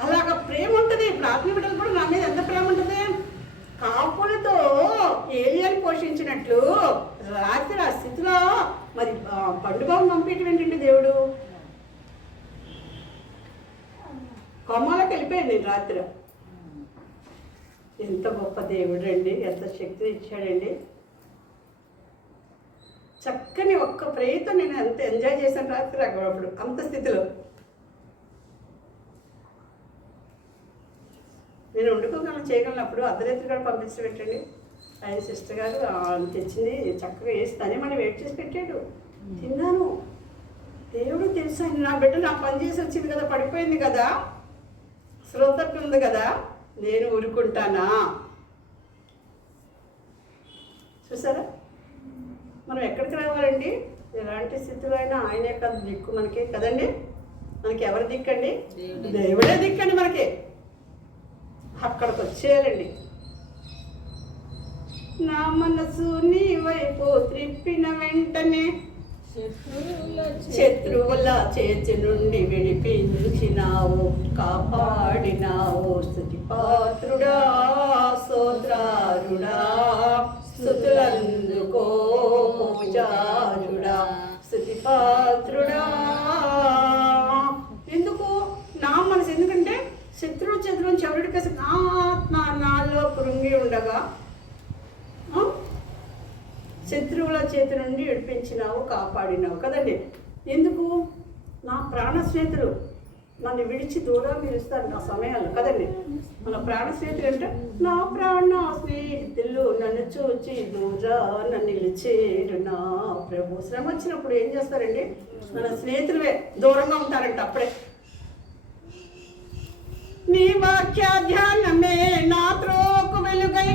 అలాగ ప్రేమ ఉంటుంది. ఇప్పుడు ఆత్మీయ బిడ్డలు కూడా నా మీద ఎంత ప్రేమ ఉంటుంది. కాపులతో ఏలియాని పోషించినట్లు రాత్రి ఆ స్థితిలో మరి పండుగను పంపించడం ఏంటంటే దేవుడు కొమ్మలకు వెళ్ళిపోయాడు. నేను రాత్రి ఎంత గొప్ప దేవుడు అండి, ఎంత శక్తిని ఇచ్చాడండి. చక్కని ఒక్క ప్రేయతో నేను ఎంత ఎంజాయ్ చేశాను రాత్రి అప్పుడు అంత స్థితిలో. నేను వండుకోగలను, చేయగలనప్పుడు అర్ధరాత్రి గారు పంపించి పెట్టండి. ఆయన సిస్టర్ గారు తెచ్చింది చక్కగా వేసి తనే మళ్ళీ వెయిట్ చేసి పెట్టాడు. తిన్నాను. దేవుడు తెలుసు, ఆయన నా బిడ్డ నా పని చేసి వచ్చింది కదా, పడిపోయింది కదా, శ్రోతకు ఉంది కదా, నేను ఊరుకుంటానా? చూసారా మనం ఎక్కడికి రావాలండి? ఎలాంటి స్థితిలో అయినా ఆయనే కదా దిక్కు మనకి కదండి. మనకి ఎవరు దిక్కండి? దేవుడే దిక్కండి మనకి. అక్కడికి వచ్చేయాలండి. నా మనసు నీ వైపు త్రిప్పిన వెంటనే శత్రువుల చేతి నుండి విడిపించినావు, కాపాడినావు. స్తుతి పాత్రుడా, స్తోత్రారుడా, స్తుతులందుకో పూజారుడా, స్తుతి పాత్రుడా. ఎందుకు నా మనసు? ఎందుకంటే శత్రువు చేతుల నుంచి ఎవరికి నా ఆత్మ నాలో కృంగి ఉండగా శత్రువుల చేతి నుండి విడిపించినావు, కాపాడినావు కదండి. ఎందుకు? నా ప్రాణ స్నేహితులు నన్ను విడిచి దూరం నిలుస్తారు నా సమయాలు కదండి. మన ప్రాణ స్నేహితులు అంటే నా ప్రాణ స్నేహితులు నన్ను చూచి దూరాన నిలిచేరు నా ప్రభు. శ్రమ వచ్చినప్పుడు ఏం చేస్తారండి? మన స్నేహితులే దూరంగా ఉంటారంట. అప్పుడే నీ వాక్య ధ్యానమే నా త్రోకు వెలుగై,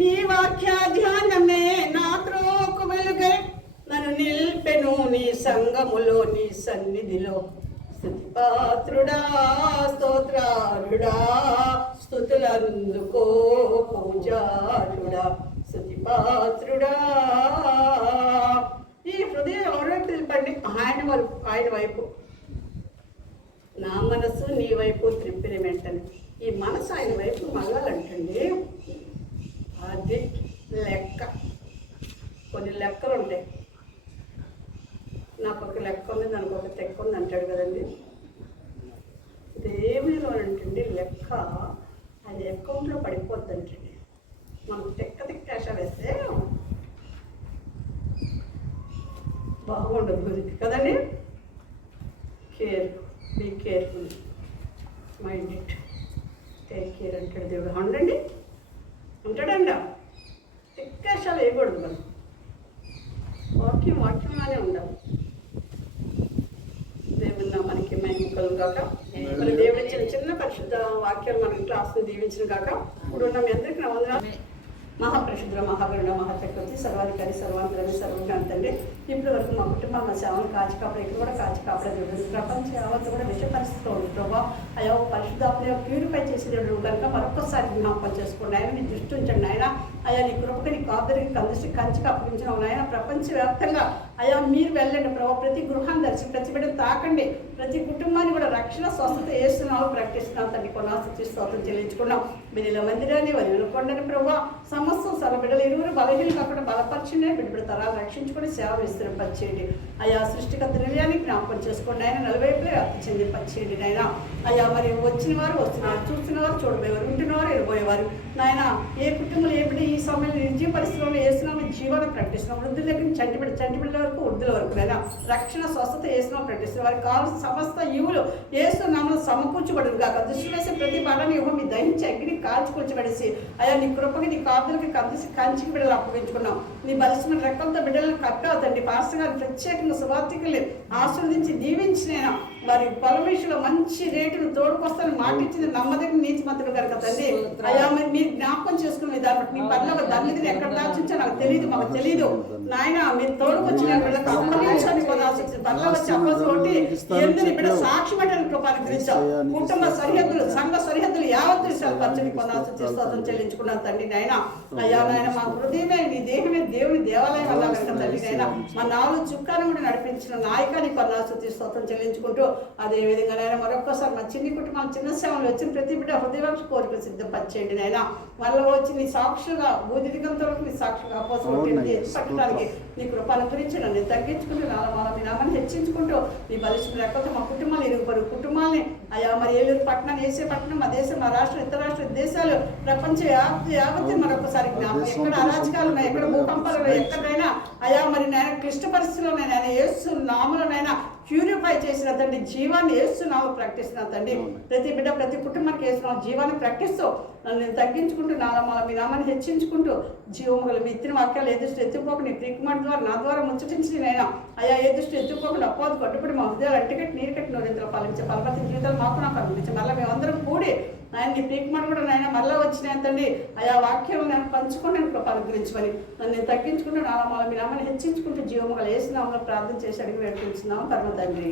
నీ వాక్య ధ్యానమే నా త్రోకు వెలుగై, నన్ను నిల్పెను నీ సంగములో నీ సన్నిధిలో. స్తుతి పాత్రుడా, స్తోత్రారుడా, స్తుతులందుకో పూజారుడా, స్తుతి పాత్రుడా. ఈ హృదయం ఎవరైతే తెలిపండి ఆయన వైపు. నా మనసు నీ వైపు త్రిప్పిన వెంటనే ఈ మనసు ఆయన వైపు మళ్ళాలంటండి. అది లెక్క. కొన్ని లెక్కలు ఉంటాయి. నాకు ఒక లెక్క ఉంది, దానికి ఒక తెక్క ఉంది అంటాడు కదండి. దేవునిలో అంటండి లెక్క అది అకౌంట్లో పడిపోద్ది అంటండి. మనం తెక్క వేస్తే బాగుండదు కదండి. Be careful, mind it, take care అంటాడు దేవుడు. అవునండి ఉంటాడండి. తిక్కేషాలు వేయకూడదు. మనం వాక్యంగానే ఉండాలి. దేవుడు మనకి మైముకలు కాక మరి దేవుడు ఇచ్చిన చిన్న పరిశుద్ధ వాక్యాలు మనకి క్లాస్ని దీవించిన కాక ఇప్పుడు ఉన్న మీ అందరికీ నా వందనాలు. మహాపరిశుద్ర మహాగరుడ మహాచక్రవర్తి సర్వాధికారి సర్వాంతరమి సర్వజ్ఞానండి. ఇప్పటి వరకు మా కుటుంబం మా సేవలు కాచి కాపడ ఇక్కడ కూడా కాచి కాపడ ప్రపంచ యావత్తు కూడా విష పరిస్థితిలో ఉంది ప్రభావ. అయ్యా పరిశుద్ధాత్మ ప్యూరిఫై చేసే దేవుడు కనుక మరొకసారి జ్ఞాపకం చేసుకోండి. ఆయన నీ దృష్టి ఉంచండి. ఆయన అయ్యా నీ కృపకి నీ కాపుదరికి కంచికి అప్పగించిన ఆయన ప్రపంచవ్యాప్తంగా అయ్యా మీరు వెళ్ళండి ప్రభావ. ప్రతి గృహాన్ని దర్శి ప్రతి బిడ్డను తాకండి. ప్రతి కుటుంబాన్ని కూడా రక్షణ స్వస్థత వేస్తున్నావు ప్రకటిస్తున్నావు తండ్రి. కొనాస్తి స్తోత్రం చెల్లించుకున్నాం. బిడ్డల మందిరాన్ని వదిలికొండని ప్రభావ. సమస్తం సర బిడ్డలు ఇరువురు బలహీన కాకుండా బలపరిచిండే బిడ్డతరా రక్షించుకొని సేవ విస్తరింపచేయండి. అయ్యా సృష్టికర్త నిర్ణయాన్ని జ్ఞాపకం చేసుకోండి. ఆయన నలువైపులే వ్యాప్తి చెంది పచ్చేయండి. నాయన అయ్యా మరి వచ్చిన వారు వస్తున్నారు, చూస్తున్నవారు చూడబోయేవారు, వింటున్నవారు వెళ్ళిపోయేవారు. నాయన ఏ కుటుంబంలో ఏ బిడ్డ ఈ సమయంలో నిర్జీవ పరిస్థితుల్లో వేస్తున్నాము జీవనం ప్రకటిస్తున్నాం. వృద్ధుల దగ్గర చంటి బిడ్డల వరకు వృద్ధుల వరకు నాయన రక్షణ స్వస్థత వేస్తున్నాం ప్రకటిస్తున్నాం. వారికి కావాల్సిన సమస్త యువులు వేస్తున్నామని సమకూర్చబడును కాక. దృష్టి వేసే ప్రతి బాధని యువ మీ దహించి అగ్ని కాల్చుకూర్చబడేసి అయ్యా నీ కృపకి నీ కాపుదలకి కంచికి బిడ్డలు అప్పగించుకున్నాం. నీ బలిసిన రక్తంతో బిడ్డలను కప్పావుతండి. పాస్టర్ గారు ప్రత్యేకంగా సువార్థికులు ఆశీర్వదించి దీవించిన వారి పొలమేషలో మంచి రేటును తోడుకొస్తాను మాటిచ్చింది నమ్మదగిన నీతిమంతులు కనుక తండ్రి. అయ్యా మరి మీరు జ్ఞాపకం చేసుకునే దాన్ని బట్టి మీ పనుల దాన్ని ఎక్కడ దాచించో నాకు తెలియదు, మాకు తెలియదు నాయన. మీరు తోడుకొచ్చిన బిడ్డలకు అప్పగించని పనుల వచ్చి అప్పటి ఎందుకు బిడ్డ సాక్షి పెట్టని కృపాన్ని గురించాం. కుటుంబ సరిహద్దులు సంఘ సరిహద్దులు యావత్తు విషయాలు పచ్చని కొనాల్సి స్తోత్రం చెల్లించుకున్నాను తండ్రి. నాయన అయ్యా నాయన మా హృదయమే నీ దేహమే దేవుని దేవాలయం అలా కనుక తండ్రి. నాయన మా నాలుగు చుక్కాను కూడా నడిపించిన నాయకాన్ని కొనాల్సి స్తోత్రం చెల్లించుకుంటూ అదేవిధంగా నాయన మరొక్కసారి మా చిన్ని కుటుంబాలు చిన్న సేవలు వచ్చిన ప్రతి బిడ్డ హృదయవంశ కోరికలు సిద్ధపరిచేయండి. నాయన వాళ్ళ వచ్చి నీ సాక్షులుగా భూదిగంతో నీ సాక్షులుగా పట్టడానికి నీ కృపను గురించి నన్ను తగ్గించుకుంటూ నాల మీ నామాన్ని హెచ్చించుకుంటూ నీ బలిష్ట లేకపోతే మా కుటుంబాలు ఇరుగుపరు కుటుంబాలని అయ్యా మరి ఏలూరు పట్టణం వేసే పట్టణం మా దేశం మా రాష్ట్రం ఇతర రాష్ట్ర దేశాలు ప్రపంచ యావత్తు మరొకసారి జ్ఞాపకం. ఎక్కడ అరాజకాలు ఎక్కడ భూకంపాలు ఎక్కడైనా అయ్యా మరి నేను క్లిష్ట పరిస్థితుల్లో నేను యేసు నామములనైనా ప్యూరిఫై చేసిన తండ్రి జీవాన్ని వేస్తున్నాము ప్రకటిస్తున్నా తండ్రి. ప్రతి బిడ్డ ప్రతి కుటుంబానికి వేస్తున్నాం జీవాన్ని ప్రకటిస్తూ నన్ను నేను తగ్గించుకుంటూ నాలమాల మీ నామాన్ని హెచ్చించుకుంటూ జీవముగలు మీ ఇచ్చిన వాక్యాలు ఏ దృష్టి ఎత్తుకోకుండా నీ ప్రీకుమార్ ద్వారా నా ద్వారా ముచ్చటించి నైనా అయ్యా ఏ దృష్టి ఎత్తుకోకుండా అపోదు కట్టుబడి మా హృదయాలు అంటికట్టి నీరు కట్టి నోరింతలో పాలించే ఫలపతి జీవితాలు మాకు నాకు అనుభవించి మళ్ళీ మేమందరం కూడి ఆయన నీ ప్రీకుమార్ కూడా నాయన మళ్ళీ వచ్చినాయి తండ్రి ఆయా వాక్యం నేను పంచుకొని నేను కృప అనుగ్రహించమని నన్ను నేను తగ్గించుకుంటూ నాలమాల మీ నామాన్ని హెచ్చించుకుంటూ జీవముగలు వేసినామని ప్రార్థన చేసి అడిగి వేడుకుంటున్నాం పరమ తండ్రి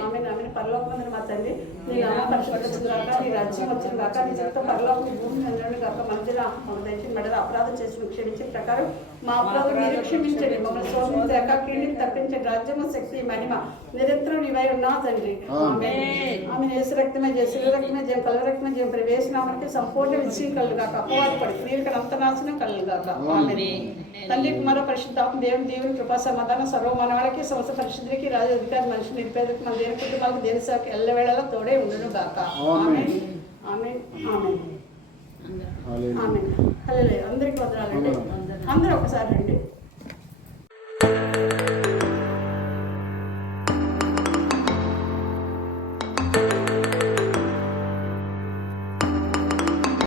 ఆమె ఆమె పరలోకమందున మా తండ్రి నీ నామ పరిశుద్ధం కాక నీ రాజ్యం వచ్చిన కాక నీ చెప్తా పరలోకం భూమి అందరూ కాక మధ్యన మన దయచేసి మెడల అపరాధం చేసి క్షమించిన ప్రకారం మా అపరాధం మీరు క్షమించండి మమ్మల్ని శోభించాక కీళ్ళని తప్పించండి రాజ్యము శక్తి మహిమ నిరంతరం నీవై ఉన్నా తండ్రి ఆమె యేసు రక్తమే చేసి రక్తమే జయం కల రక్తమే జయం ప్రవేశనామనికి సంపూర్ణ విజయం కలుగాక అపవాది పడి క్రియలకు అంతనాశనం కలుగాక ఆమె తండ్రి కుమార పరిశుద్ధాత్మ దేవుని దేవుని కృపా సమాధానం సర్వ మనవాళ్ళకి సంస్థ పరిశుద్ధికి రాజు అధికారి మనిషి నిరుపేదకు మన దేని కుటుంబాలకు దేని శాఖ ఎల్లవేళలా తోడే ఉండును గాక ఆమె ఆమె ఆమె ఆమె హల్లెలూయా అందరికీ వందనాలండి అందరూ ఒకసారి రండి